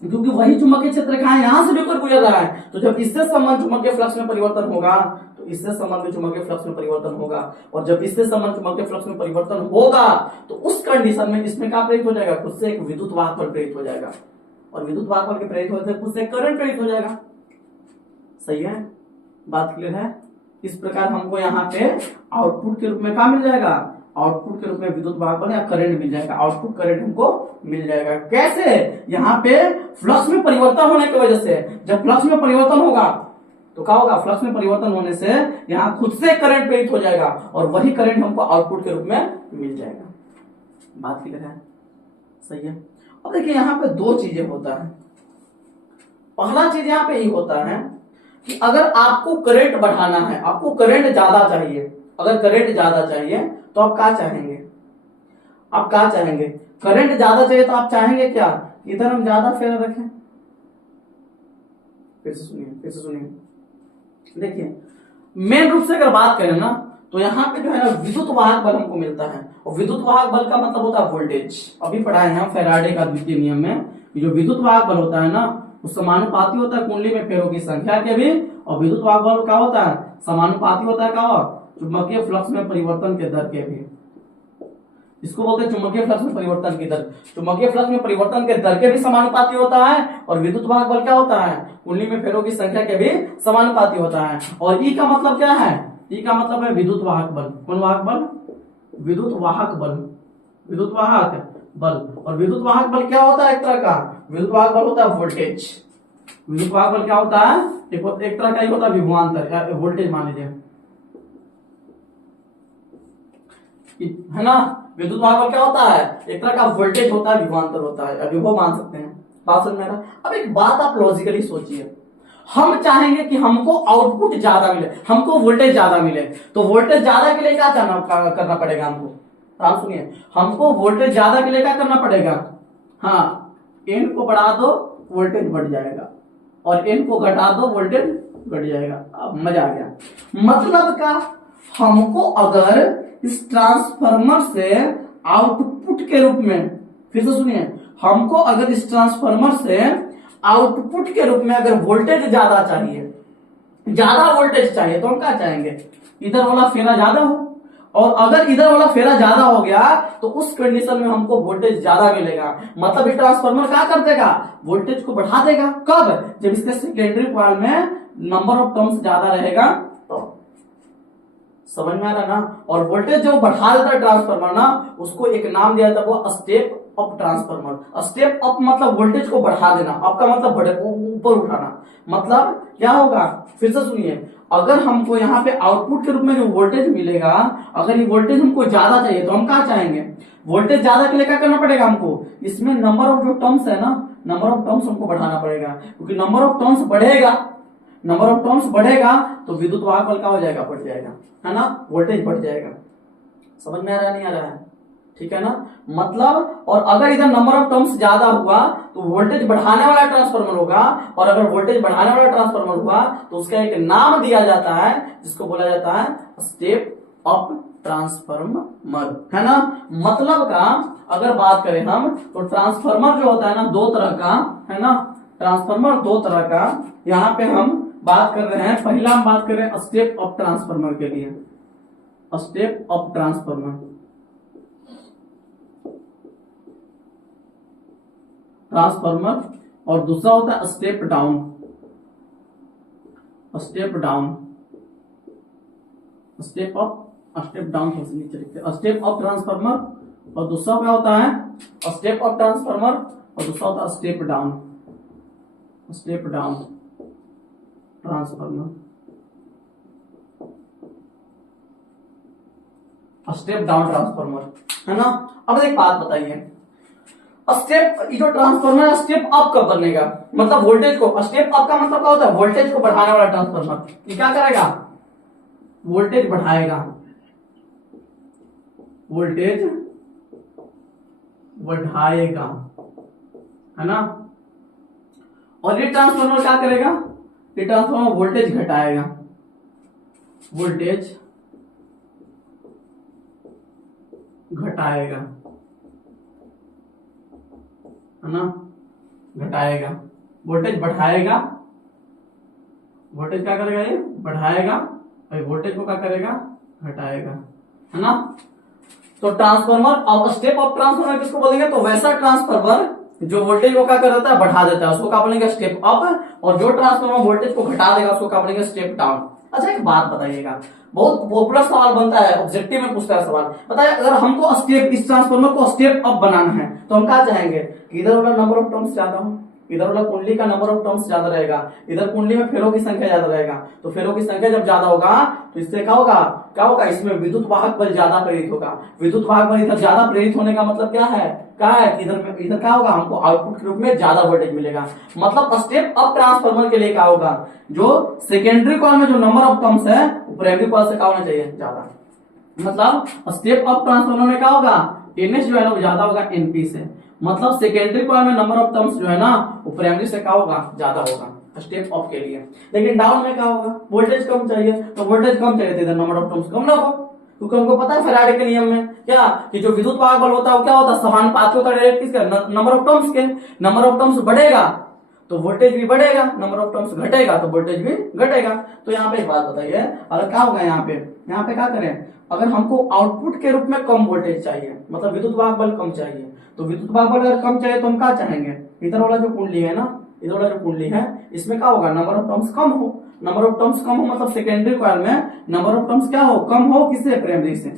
क्योंकि वही चुंबकीय क्षेत्र रेखाएं यहां से होकर गुजर रहा है, तो जब इससे संबंध चुंबकीय फ्लक्स में परिवर्तन होगा, तो इससे संबंध चुंबकीय फ्लक्स में परिवर्तन होगा, और जब इससे संबंध चुंबकीय फ्लक्स में परिवर्तन होगा, तो उस कंडीशन में इसमें क्या प्रेरित हो जाएगा, खुद से एक विद्युत वाहक बल प्रेरित हो जाएगा, और विद्युत वाहक बल के प्रेरित होने से खुद से करंट प्रेरित हो जाएगा। सही है, बात क्लियर है। इस प्रकार हमको यहाँ पे आउटपुट के रूप में क्या मिल जाएगा, आउटपुट के रूप में विद्युत वाहक बल या करंट मिल जाएगा, आउटपुट करंट हमको मिल जाएगा। कैसे, यहाँ पे फ्लक्स में परिवर्तन होने की वजह से, जब फ्लक्स में परिवर्तन होगा तो क्या होगा, फ्लक्स में परिवर्तन होने से यहाँ खुद से करंट प्रेरित हो जाएगा, और वही करंट हमको आउटपुट के रूप में मिल जाएगा। बात क्लियर है, सही है। अब देखिए यहाँ पे दो चीजें होता है। पहला चीज यहाँ पे ये होता है कि अगर आपको करंट बढ़ाना है, आपको करंट ज्यादा चाहिए, अगर करंट ज्यादा चाहिए तो आप क्या चाहेंगे, आप क्या चाहेंगे, करंट ज्यादा चाहिए तो आप चाहेंगे क्या, इधर हम ज्यादा फेरा रखें। फिर से सुनिए, देखिए मेन रूप से अगर बात करें ना, तो यहाँ पे जो है ना विद्युत वाहक बल हमको मिलता है, और विद्युत वाहक बल का मतलब होता है वोल्टेज। अभी पढ़ाए हैं फैराडे का द्वितीय नियम में, जो विद्युत वाहक बल होता है ना, वो समानुपाती होता है कुंडली में फेरों की संख्या के भी, और विद्युत वाहक बल क्या होता है, समानुपाती होता है क्या, चुंबकीय फ्लक्स में परिवर्तन के दर के भी। इसको बोलते हैं चुंबकीय फ्लक्स में परिवर्तन की दर। चुंबकीय फ्लक्स में परिवर्तन के दर के भी समानुपाती होता है, और विद्युत वाहक बल क्या होता है, कुंडली में फेरों की संख्या के भी समानुपाती होता है। और ई का मतलब क्या है, ई का मतलब है विद्युत वाहक बल। कौन वाहक बल, विद्युत वाहक बल, विद्युत वाहक बल। और विद्युत वाहक बल क्या होता है, एक तरह का विद्युत वाहक बल होता है वोल्टेज। विद्युत वाहक बल क्या होता है, एक तरह का ही होता है विभवांतर वोल्टेज मान लीजिए, है ना। विद्युत वाहक बल क्या होता है, एक तरह का वोल्टेज होता है, विभवांतर होता है, विभव मान सकते हैं। बात समझ में आ रहा है। अब एक बात आप लॉजिकली सोचिए, हम चाहेंगे कि हमको आउटपुट ज्यादा मिले, हमको वोल्टेज ज्यादा मिले, तो वोल्टेज ज्यादा के लिए क्या करना पड़ेगा हमको, आप सुनिए, हमको वोल्टेज ज्यादा के लिए क्या करना पड़ेगा, हाँ, एन को बढ़ा दो वोल्टेज बढ़ जाएगा, और एन को घटा दो वोल्टेज बढ़ जाएगा। अब मजा आ गया। मतलब का हमको अगर इस ट्रांसफार्मर से आउटपुट के रूप में, फिर से सुनिए, हमको अगर इस ट्रांसफार्मर से आउटपुट के रूप में अगर वोल्टेज ज्यादा चाहिए, ज्यादा वोल्टेज चाहिए, तो हम क्या चाहेंगे, इधर वाला फेरा ज्यादा हो, और अगर इधर वाला फेरा ज्यादा हो गया तो उस कंडीशन में हमको वोल्टेज ज्यादा मिलेगा। मतलब ये ट्रांसफार्मर क्या कर देगा, वोल्टेज को बढ़ा देगा। कब, जब इसके सेकेंडरी कॉइल में नंबर ऑफ टर्न्स ज्यादा रहेगा, तो समझ में आ रहा ना। और वोल्टेज जो बढ़ा देता है ट्रांसफार्मर ना, उसको एक नाम दिया जाता है, वो step up transformer. Step up मतलब वोल्टेज को बढ़ा देना, अप का मतलब ऊपर उठाना। मतलब क्या होगा, फिर से सुनिए, अगर हमको यहाँ पे आउटपुट के रूप में जो वोल्टेज मिलेगा, अगर ये वोल्टेज हमको ज्यादा चाहिए तो हम क्या चाहेंगे, वोल्टेज ज्यादा के लिए क्या करना पड़ेगा हमको, इसमें नंबर ऑफ जो टर्म्स है ना, नंबर ऑफ टर्म्स हमको बढ़ाना पड़ेगा, क्योंकि नंबर ऑफ टर्म्स बढ़ेगा, नंबर ऑफ टर्म्स बढ़ेगा तो विद्युत वाहक बल क्या हो जाएगा, बढ़ जाएगा, है ना, वोल्टेज बढ़ जाएगा। समझ में आ रहा है, नहीं आ रहा है, ठीक है ना। मतलब, और अगर इधर नंबर ऑफ टर्म्स ज्यादा हुआ तो वोल्टेज बढ़ाने वाला ट्रांसफार्मर होगा, और अगर वोल्टेज बढ़ाने वाला ट्रांसफार्मर हुआ तो उसका एक नाम दिया जाता है, जिसको बोला जाता है स्टेप अप ट्रांसफार्मर, है ना। मतलब का अगर बात करें हम, तो ट्रांसफार्मर जो होता है ना, दो तरह का, है ना, ट्रांसफार्मर दो तरह का। यहाँ पे हम बात कर रहे हैं, पहला हम बात कर रहे हैं स्टेप अप ट्रांसफार्मर के लिए, स्टेप अप ट्रांसफार्मर, और दूसरा होता है step down, step down, step up, step down, step up transformer, और दूसरा क्या होता है स्टेप अप ट्रांसफार्मर और दूसरा होता है step down transformer. Step down transformer, है ना। अब एक बात बताइए, स्टेप जो ट्रांसफार्मर है स्टेप अप कब बनेगा, मतलब वोल्टेज को, स्टेप अप का मतलब क्या होता है, वोल्टेज को बढ़ाने वाला ट्रांसफार्मर। ये क्या करेगा, वोल्टेज बढ़ाएगा, वोल्टेज बढ़ाएगा, है ना। और ये ट्रांसफार्मर क्या करेगा, ये ट्रांसफार्मर वोल्टेज घटाएगा, वोल्टेज घटाएगा, है ना, घटाएगा। वोल्टेज बढ़ाएगा, वोल्टेज क्या करेगा, ये बढ़ाएगा, और वोल्टेज को क्या करेगा, घटाएगा, है ना। तो ट्रांसफार्मर और स्टेप अप ट्रांसफार्मर किसको बोलेंगे, तो वैसा ट्रांसफार्मर जो वोल्टेज को क्या कर देता है, बढ़ा देता है, उसको क्या बोलेंगे, स्टेप अप। और जो ट्रांसफार्मर वोल्टेज को घटा देगा उसको क्या बोलेंगे, स्टेप डाउन। अच्छा एक बात बताइएगा, बहुत पॉपुलर सवाल बनता है, ऑब्जेक्टिव में पूछता है सवाल, बताइए अगर हमको स्टेप, इस ट्रांसफार्मर को स्टेप अप बनाना है तो हम क्या चाहेंगे कि इधर वाला नंबर ऑफ टर्म्स ज्यादा हो, इधर वाला कुंडली का नंबर ऑफ टर्म्स ज्यादा रहेगा, इधर कुंडली में फेरों की संख्या ज्यादा रहेगा। तो फेरों की संख्या जब ज्यादा होगा तो इससे क्या होगा, क्या होगा, इसमें विद्युत वाहक बल ज्यादा प्रेरित होगा। विद्युत वाहक बल इधर ज्यादा प्रेरित होने का मतलब क्या है कि इधर क्या होगा, हमको आउटपुट के रूप में ज्यादा वोल्टेज मिलेगा। मतलब स्टेप अप ट्रांसफार्मर के लिए क्या होगा, जो सेकेंडरी कॉइल में जो नंबर ऑफ टर्म्स है वो प्राइमरी कॉइल से क्या होना चाहिए, ज्यादा। मतलब स्टेप अप ट्रांसफार्मर में क्या होगा, एनएस जो है ना वो ज्यादा होगा एनपी से। मतलब सेकेंडरी कॉइल में नंबर ऑफ टर्म्स जो है ना वो प्राइमरी से क्या होगा, ज्यादा होगा स्टेप अप के लिए। लेकिन डाउन में क्या होगा, वोल्टेज कम चाहिए, तो वोल्टेज कम चाहिए तो इधर नंबर ऑफ टर्म्स कम ना हो, क्योंकि हमको पता है फैराडे के नियम में क्या कि जो विद्युत वाहक बल होता है वो क्या होता है, समानुपाती होता है डायरेक्ट किसका, नंबर ऑफ टर्म्स के। नंबर ऑफ टर्म्स बढ़ेगा तो वोल्टेज भी बढ़ेगा, नंबर ऑफ टर्म्स घटेगा तो वोल्टेज भी घटेगा। तो यहाँ पे एक बात बताइए, अगर क्या होगा यहाँ पे क्या करें, अगर हमको आउटपुट के रूप में कम वोल्टेज चाहिए, मतलब विद्युत वाहक बल कम चाहिए, तो विद्युत वाहक बल अगर कम चाहिए तो हम क्या चाहेंगे, इधर वाला जो कुंडली है ना, इधर वाला जो कुंडली है इसमें क्या होगा, नंबर ऑफ टर्म्स कम हो। नंबर ऑफ टर्म्स कम हो मतलब सेकेंडरी कॉइल में नंबर ऑफ टर्म्स क्या हो, कम हो, किससे, प्राइमरी से।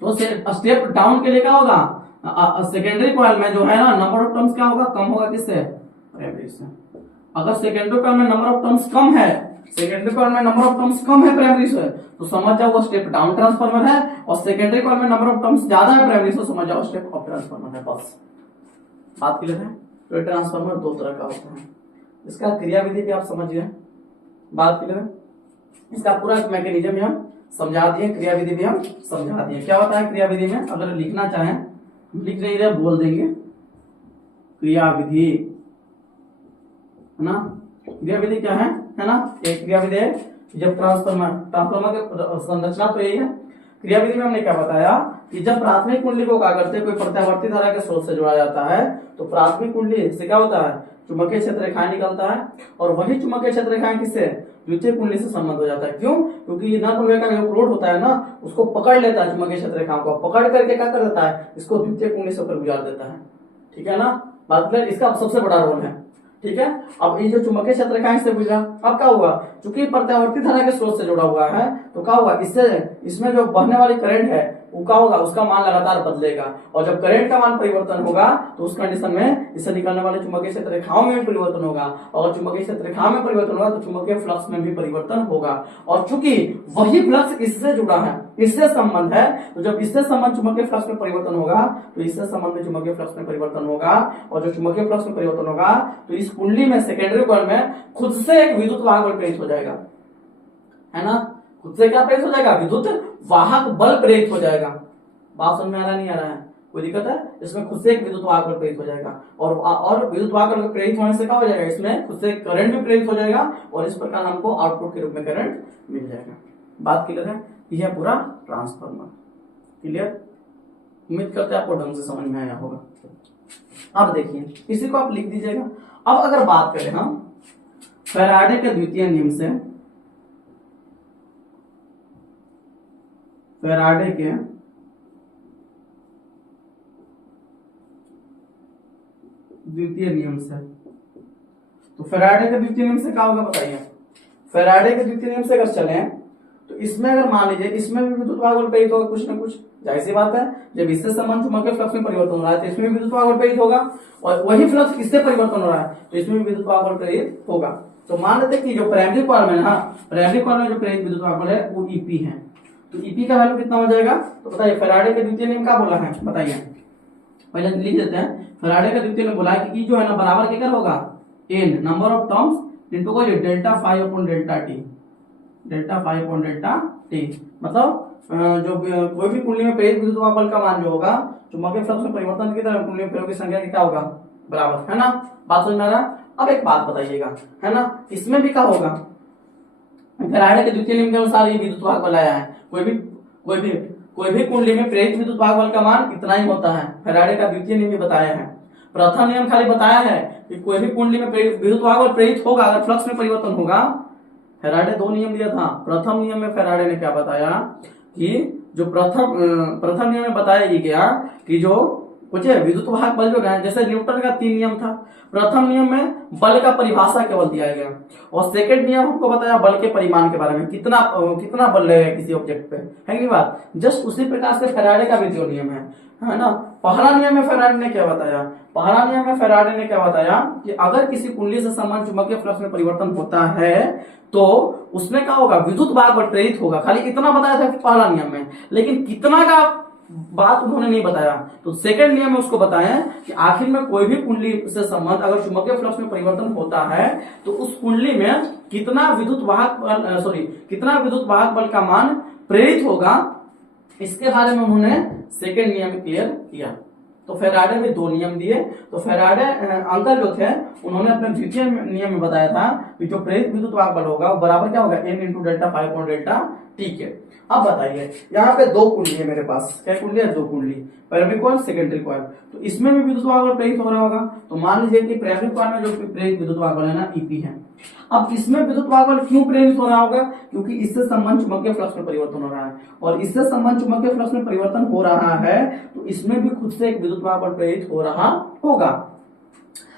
तो स्टेप डाउन के लिए क्या होगा, सेकेंडरी कॉइल में जो है ना नंबर ऑफ टर्म्स क्या होगा, कम होगा, किससे, प्राइमरी से। अगर सेकेंडरी कॉइल में नंबर ऑफ टर्म्स कम है, सेकेंडरी कॉइल में नंबर ऑफ टर्म्स कम है प्राइमरी से, तो समझ जाओ वो स्टेप डाउन ट्रांसफार्मर है। और सेकेंडरी कॉइल में नंबर ऑफ टर्म्स ज्यादा है प्राइमरी से, समझ जाओ स्टेप अप ट्रांसफार्मर है। बस बात क्लियर है। तो ट्रांसफार्मर दो तरह का होता है, इसका क्रियाविधि भी आप समझिए, बात क्लियर है। इसका पूरा मैकेनिज्म हम समझा दिए, क्रियाविधि भी हम समझा दिए। क्या होता है क्रियाविधि में, अगर लिखना चाहें लिख नहीं रहे, बोल देंगे क्रियाविधि, है ना। क्रियाविधि क्या है ना, एक क्रियाविधि है जब ट्रांसफार्मर की संरचना तो यही है। क्रियाविधि में हमने क्या बताया कि जब प्राथमिक कुंडली को क्या करते हैं, कोई प्रत्यावर्ती धारा के स्रोत से जोड़ा जाता है, तो प्राथमिक कुंडली से क्या होता है, चुंबकीय क्षेत्र रेखाएं निकलता है, और वही चुंबकीय क्षेत्र रेखाएं किससे, द्वितीय कुंडली से संबंध हो जाता है। क्यों, क्योंकि नर लोहे का जो प्रोड होता है ना उसको पकड़ लेता है, चुंबकीय क्षेत्र रेखाओं को पकड़ करके क्या कर देता है, इसको द्वितीय कुंडली से ऊपर गुजार देता है। ठीक है ना, बात क्लियर, इसका सबसे बड़ा रोल है। ठीक है, अब ये जो चुंबकीय क्षेत्र रेखाएं से गुजरा, अब क्या हुआ, चूंकि प्रत्यावर्ती धारा के स्रोत से जुड़ा हुआ है तो क्या हुआ, इसमें जो बहने वाली करंट है वो क्या होगा, उसका मान लगातार बदलेगा, और जब करंट का मान परिवर्तन होगा तो उस कंडीशन में इससे निकलने वाले चुंबकीय क्षेत्र रेखाओं में भी परिवर्तन होगा, और चुंबकीय क्षेत्र रेखाओं में परिवर्तन होगा तो चुंबकीय फ्लक्स में भी परिवर्तन होगा। और चूंकि वही फ्लक्स इससे जुड़ा है, इससे संबंध है, तो जब इससे संबंध चुंबकीय फ्लक्स में परिवर्तन होगा तो इससे संबंध में चुंबकीय फ्लक्स में परिवर्तन होगा, और जो चुंबकीय फ्लक्स में परिवर्तन होगा तो इस कुंडली में सेकेंडरी कॉइल में खुद से एक विद्युत वाहक बल प्रेरित हो जाएगा, है ना। खुद से क्या प्रेरित हो जाएगा, विद्युत वाहक बल प्रेरित हो जाएगा। बात समझ में आ रहा नहीं आ रहा है, कोई दिक्कत है, इसमें खुद से एक विद्युत वाहक बल प्रेरित हो जाएगा, और विद्युत वाहक बल प्रेरित होने से क्या हो जाएगा, इसमें खुद से करंट भी प्रेरित हो जाएगा, और इस प्रकार हमको आउटपुट के रूप में करंट मिल जाएगा। बात क्लियर है, यह पूरा ट्रांसफार्मर क्लियर। उम्मीद करते हैं आपको ढंग से समझ में आया होगा। अब देखिए इसी को आप लिख दीजिएगा। अब अगर बात करें हम फैराडे के द्वितीय नियम से, फैराडे के द्वितीय नियम से, तो फैराडे के द्वितीय नियम से क्या होगा बताइए। फैराडे के द्वितीय नियम से अगर चलें तो इसमें अगर मान लीजिए इसमें भी विद्युत वाहक बल प्रेरित होगा कुछ ना कुछ, जाहिर सी बात है, जब इससे समान चुंबकीय फ्लक्स में परिवर्तन हो रहा है तो इसमें भी विद्युत भाग बल प्रेरित होगा, और वही फ्लक्स किससे परिवर्तन हो रहा है तो इसमें भी विद्युत भाग बल प्रेरित होगा। तो मान लेते हैं कि जो प्राइमरी कॉइल में ना, प्राइमरी कॉइल में जो प्रेरित विद्युत भाग बल है वो ईपी है। तो ईपी का वैल्यू कितना हो जाएगा, तो बताइए फैराडे के द्वितीय नियम क्या बोला है, बताइए पहले लिख देते हैं। फैराडे का द्वितीय नियम बोला है कि ई जो है ना बराबर क्या होगा, N number of terms into को delta phi upon delta T, delta phi upon delta T. मतलब जो कोई भी कुंडली में प्रेरित विद्युत भाग बल का मान जो होगा चुंबकीय फ्लक्स में परिवर्तन की तरह कुंडली में फेरों की संख्या क्या होगा, बराबर, है ना, बात समझ में आ रहा है। अब एक बात बताइएगा, है ना, इसमें भी क्या होगा, फैराडे के द्वितीय नियम के अनुसार ये विद्युत भाग बल आया है, कोई भी कुंडली में प्रेरित विद्युत भाग बल का मान इतना ही होता है। फैराडे का द्वितीय नियम भी बताया है, प्रथम नियम खाली बताया है कि कोई भी कुंडली में विद्युत भाग बल प्रेरित होगा अगर फ्लक्स में परिवर्तन होगा। फैराडे दो नियम दिया था। प्रथम नियम में फैराडे ने क्या बताया कि जो प्रथम नियम में बताया ये गया कि जो कुछ विद्युत भाग बल जो है, जैसे न्यूटन का 3 नियम था, प्रथम नियम में बल का परिभाषा केवल दिया गया, और सेकंड नियम हमको बताया बल के परिमाण के बारे में, कितना बल लगेगा किसी ऑब्जेक्ट पे, है कि बात। जस्ट उसी प्रकार से फैराडे का भी जो नियम है ना। पहला नियम में फैराडे ने क्या बताया, पहला नियम में फैराडे ने क्या बताया कि अगर किसी कुंडली से समान चुंबकीय फ्लक्स में परिवर्तन होता है तो उसमें क्या होगा, विद्युत भाग बल प्रेरित होगा। खाली इतना बताया था पहला नियम में, लेकिन कितना का बात उन्होंने नहीं बताया। तो सेकंड नियम में उसको बताया कि आखिर में कोई भी कुंडली से संबंध अगर चुंबकीय फ्लक्स में परिवर्तन होता है तो उस कुंडली में कितना विद्युत वाहक बल का मान प्रेरित होगा, इसके बारे में उन्होंने सेकंड नियम में क्लियर किया। तो फैराडे में 2 नियम दिए। तो फैराडे अंकल जो थे उन्होंने अपने द्वितीय नियम में बताया था कि जो प्रेरित विद्युत वाहक बल होगा वो बराबर क्या होगा, n into delta phi upon delta t के। अब बताइए यहाँ पे 2 कुंडली है मेरे पास, क्या कुंडली है, 2 कुंडली, प्राइमरी कॉइल सेकेंडरी कॉइल। तो इसमें भी विद्युत वाहक बल प्रेरित हो रहा होगा। तो मान लीजिए कि प्राइमरी कॉइल में जो प्रेरित विद्युत वाहक बल है ना ईपी है। अब इसमें विद्युत वाहक बल क्यों प्रेरित हो रहा होगा, क्योंकि इससे संबंध चुंबकीय फ्लक्स में परिवर्तन हो रहा है, और इससे संबंध चुंबकीय फ्लक्स में परिवर्तन हो रहा है तो इसमें भी खुद से एक विद्युत वाहक बल प्रेरित हो रहा होगा।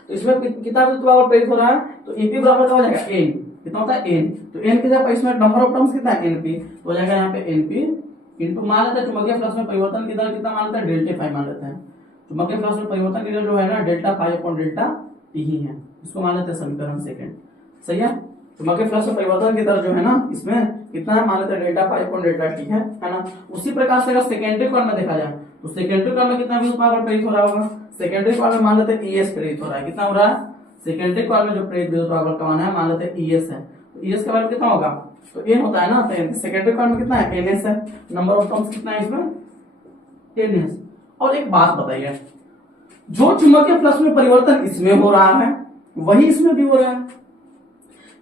तो इसमें कितना विद्युत वाहक बल प्रेरित हो रहा है, तो ईपी बराबर क्या हो जाएगा, एन, कितना होता है, एन। तो एन के जगह इसमें नंबर ऑफ टर्म्स कितना है, एनपी, तो हो जाएगा यहाँ पे एनपी इंटू मान लेते हैं चुंबकीय फ्लक्स में परिवर्तन की दर कितना मान लेते हैं, डेल्टा फाई मान लेते हैं। चुंबकीय फ्लक्स में परिवर्तन की दर जो है ना delta phi upon delta T ही है, इसको मान लेते हैं समीकरण सेकंड, सही है। चुंबकीय फ्लक्स में परिवर्तन की दर जो है ना इसमें कितना है, मान लेते हैं delta phi upon delta t है ना। उसी प्रकार से अगर सेकेंडरी कॉइल में देखा जाए तो सेकेंडरी कॉइल में कितना विद्युत भाग बल प्रेरित हो रहा होगा, सेकेंडरी कॉइल में मान लेते हैं ईएस प्रेरित हो रहा है, कितना हो रहा है, सेकेंडरी कॉइल में जो प्रेरित विद्युत भाग बल का मान है मान लेते हैं ईएस है, तो ईएस का वैल्यू कितना होगा, तो एन होता है ना, तो सेकेंडरी कॉइल में कितना है, एनएस है, नंबर ऑफ टर्म्स कितना है इसमें, एनएस। और एक बात बताइए, जो चुंबकीय फ्लक्स में परिवर्तन इसमें हो रहा है वही इसमें भी हो रहा है,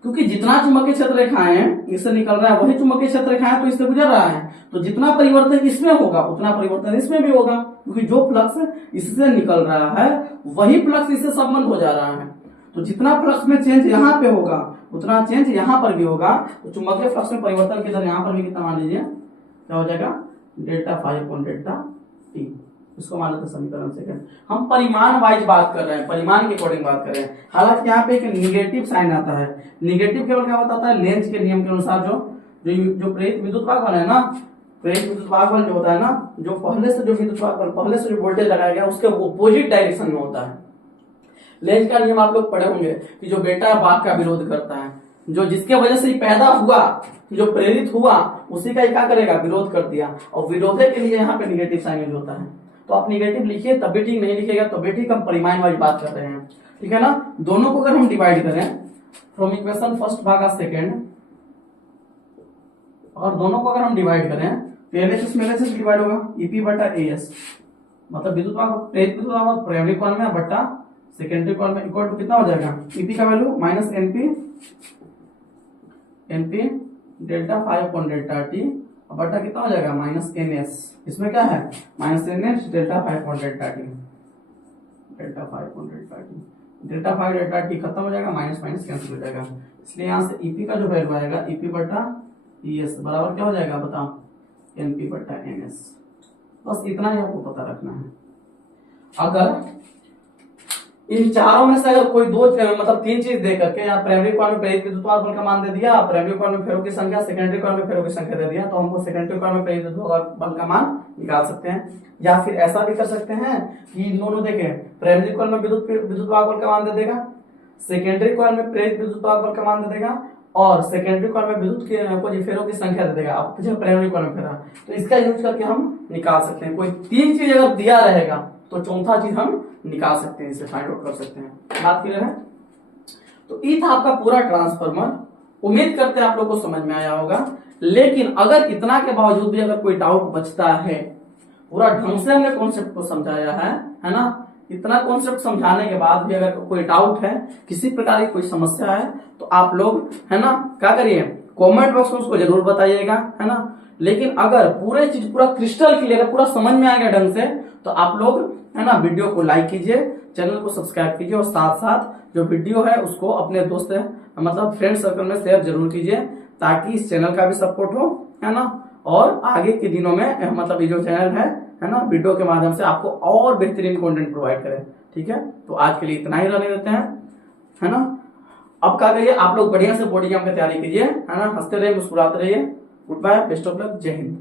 क्योंकि जितना चुंबकीय क्षेत्र रेखाएं हैं इससे निकल रहा है वही चुंबकीय क्षेत्र रेखाएं तो इससे गुजर रहा है, तो जितना परिवर्तन इसमें होगा उतना परिवर्तन इसमें भी होगा, क्योंकि जो फ्लक्स इससे निकल रहा है वही फ्लक्स इससे संबंध हो जा रहा है। तो जितना फ्लक्स में चेंज यहाँ पे होगा उतना चेंज यहाँ पर भी होगा। तो चुंबकीय फ्लक्स में परिवर्तन की दर यहाँ पर भी कितना मान लीजिए, क्या हो जाएगा, delta phi upon delta t, इसको मान लेते हैं समीकरण सेकंड। हम परिमाण वाइज बात कर रहे हैं, परिमाण के अकॉर्डिंग बात कर रहे हैं। हालांकि यहाँ पे एक निगेटिव साइन आता है, निगेटिव केवल क्या बताता है, लेंज के नियम के अनुसार जो प्रेरित विद्युत भाग बल है ना, प्रेरित विद्युत भाग बल जो होता है ना, जो पहले से जो विद्युत भाग बल पहले से जो वोल्टेज लगाया गया उसके अपोजिट डायरेक्शन में होता है। लेंज का नियम आप लोग पढ़े होंगे कि जो बेटा बाप का विरोध करता है, जो जिसके वजह से पैदा हुआ, जो प्रेरित हुआ उसी का क्या करेगा, विरोध कर दिया, और विरोधे के लिए यहाँ पे निगेटिव साइन यूज होता है। तो आप निगेटिव लिखिए तब भी ठीक, नहीं लिखिएगा तब भी ठीक, हम परिमाण वाली बात कर रहे हैं, ठीक है ना। दोनों को अगर हम डिवाइड करें फ्रॉम इक्वेशन फर्स्ट भागा सेकेंड, और दोनों को अगर हम डिवाइड करें तो एलएचएस में एलएचएस डिवाइड होगा, ईपी बटा एएस, मतलब विद्युत भाग प्रेरित विद्युत भाग प्राइमरी कॉइल में बटा सेकेंडरी कॉइल में इक्वल टू कितना हो जाएगा, ईपी का value minus N P delta phi upon delta t बटा कितना हो जाएगा, माइनस एनएस, इसमें क्या है, minus N S delta phi upon delta T, delta phi upon delta T, delta phi delta t खत्म हो जाएगा, माइनस माइनस कैंसिल हो जाएगा, इसलिए यहाँ से ईपी का जो वैल्यू आएगा ईपी बटा ईएस बराबर क्या हो जाएगा, बताओ, एनपी बटा एनएस। बस इतना ही आपको पता रखना है। अगर इन चारों में से अगर कोई दो मतलब तीन चीज दे करके या प्राइमरी कॉइल में प्रेरित विद्युत बल का मान दे दिया, प्राइमरी कॉइल में फेरों की संख्या, सेकेंडरी कॉइल में फेरों की संख्या दे दिया, तो हमको सेकेंडरी कॉइल में प्रेरित विद्युत बल का मान निकाल सकते हैं। या फिर ऐसा भी कर सकते हैं कि इन दोनों देखें, प्राइमरी कॉइल में विद्युत बल का मान दे देगा, सेकेंडरी कॉइल में प्रेरित विद्युत बल का मान दे देगा, और सेकेंडरी कॉइल में विद्युत के फेरों की संख्या दे देगा। अब प्राइमरी कॉइल में फेरा, तो इसका यूज करके हम निकाल सकते हैं। कोई तीन चीज अगर दिया रहेगा तो चौथा चीज हम निकाल सकते हैं, इसे फाइंड आउट कर सकते हैं। बात क्लियर है? तो ये था आपका पूरा ट्रांसफार्मर। उम्मीद करते हैं आप लोग को समझ में आया होगा। लेकिन अगर इतना के बावजूद भी अगर कोई डाउट बचता है, पूरा ढंग से हमने कॉन्सेप्ट को समझाया है ना, इतना कॉन्सेप्ट समझाने के बाद भी अगर कोई डाउट है, किसी प्रकार की कोई समस्या है, तो आप लोग है ना क्या करिए, कमेंट बॉक्स में उसको जरूर बताइएगा, है ना। लेकिन अगर पूरे चीज पूरा क्रिस्टल क्लियर है, पूरा समझ में आ गया ढंग से, तो आप लोग है ना वीडियो को लाइक कीजिए, चैनल को सब्सक्राइब कीजिए, और साथ साथ जो वीडियो है उसको अपने दोस्त मतलब फ्रेंड सर्कल में शेयर जरूर कीजिए, ताकि इस चैनल का भी सपोर्ट हो, है ना। और आगे के दिनों में मतलब ये जो चैनल है ना, वीडियो के माध्यम से आपको और बेहतरीन कंटेंट प्रोवाइड करे। ठीक है, तो आज के लिए इतना ही रहने देते हैं, है ना। अब क्या करिए, आप लोग बढ़िया से बॉडी एग्जाम की तैयारी कीजिए, है ना, हंसते रहिए, मुस्कुराते रहिए। Good bye, best of luck, जय हिंद।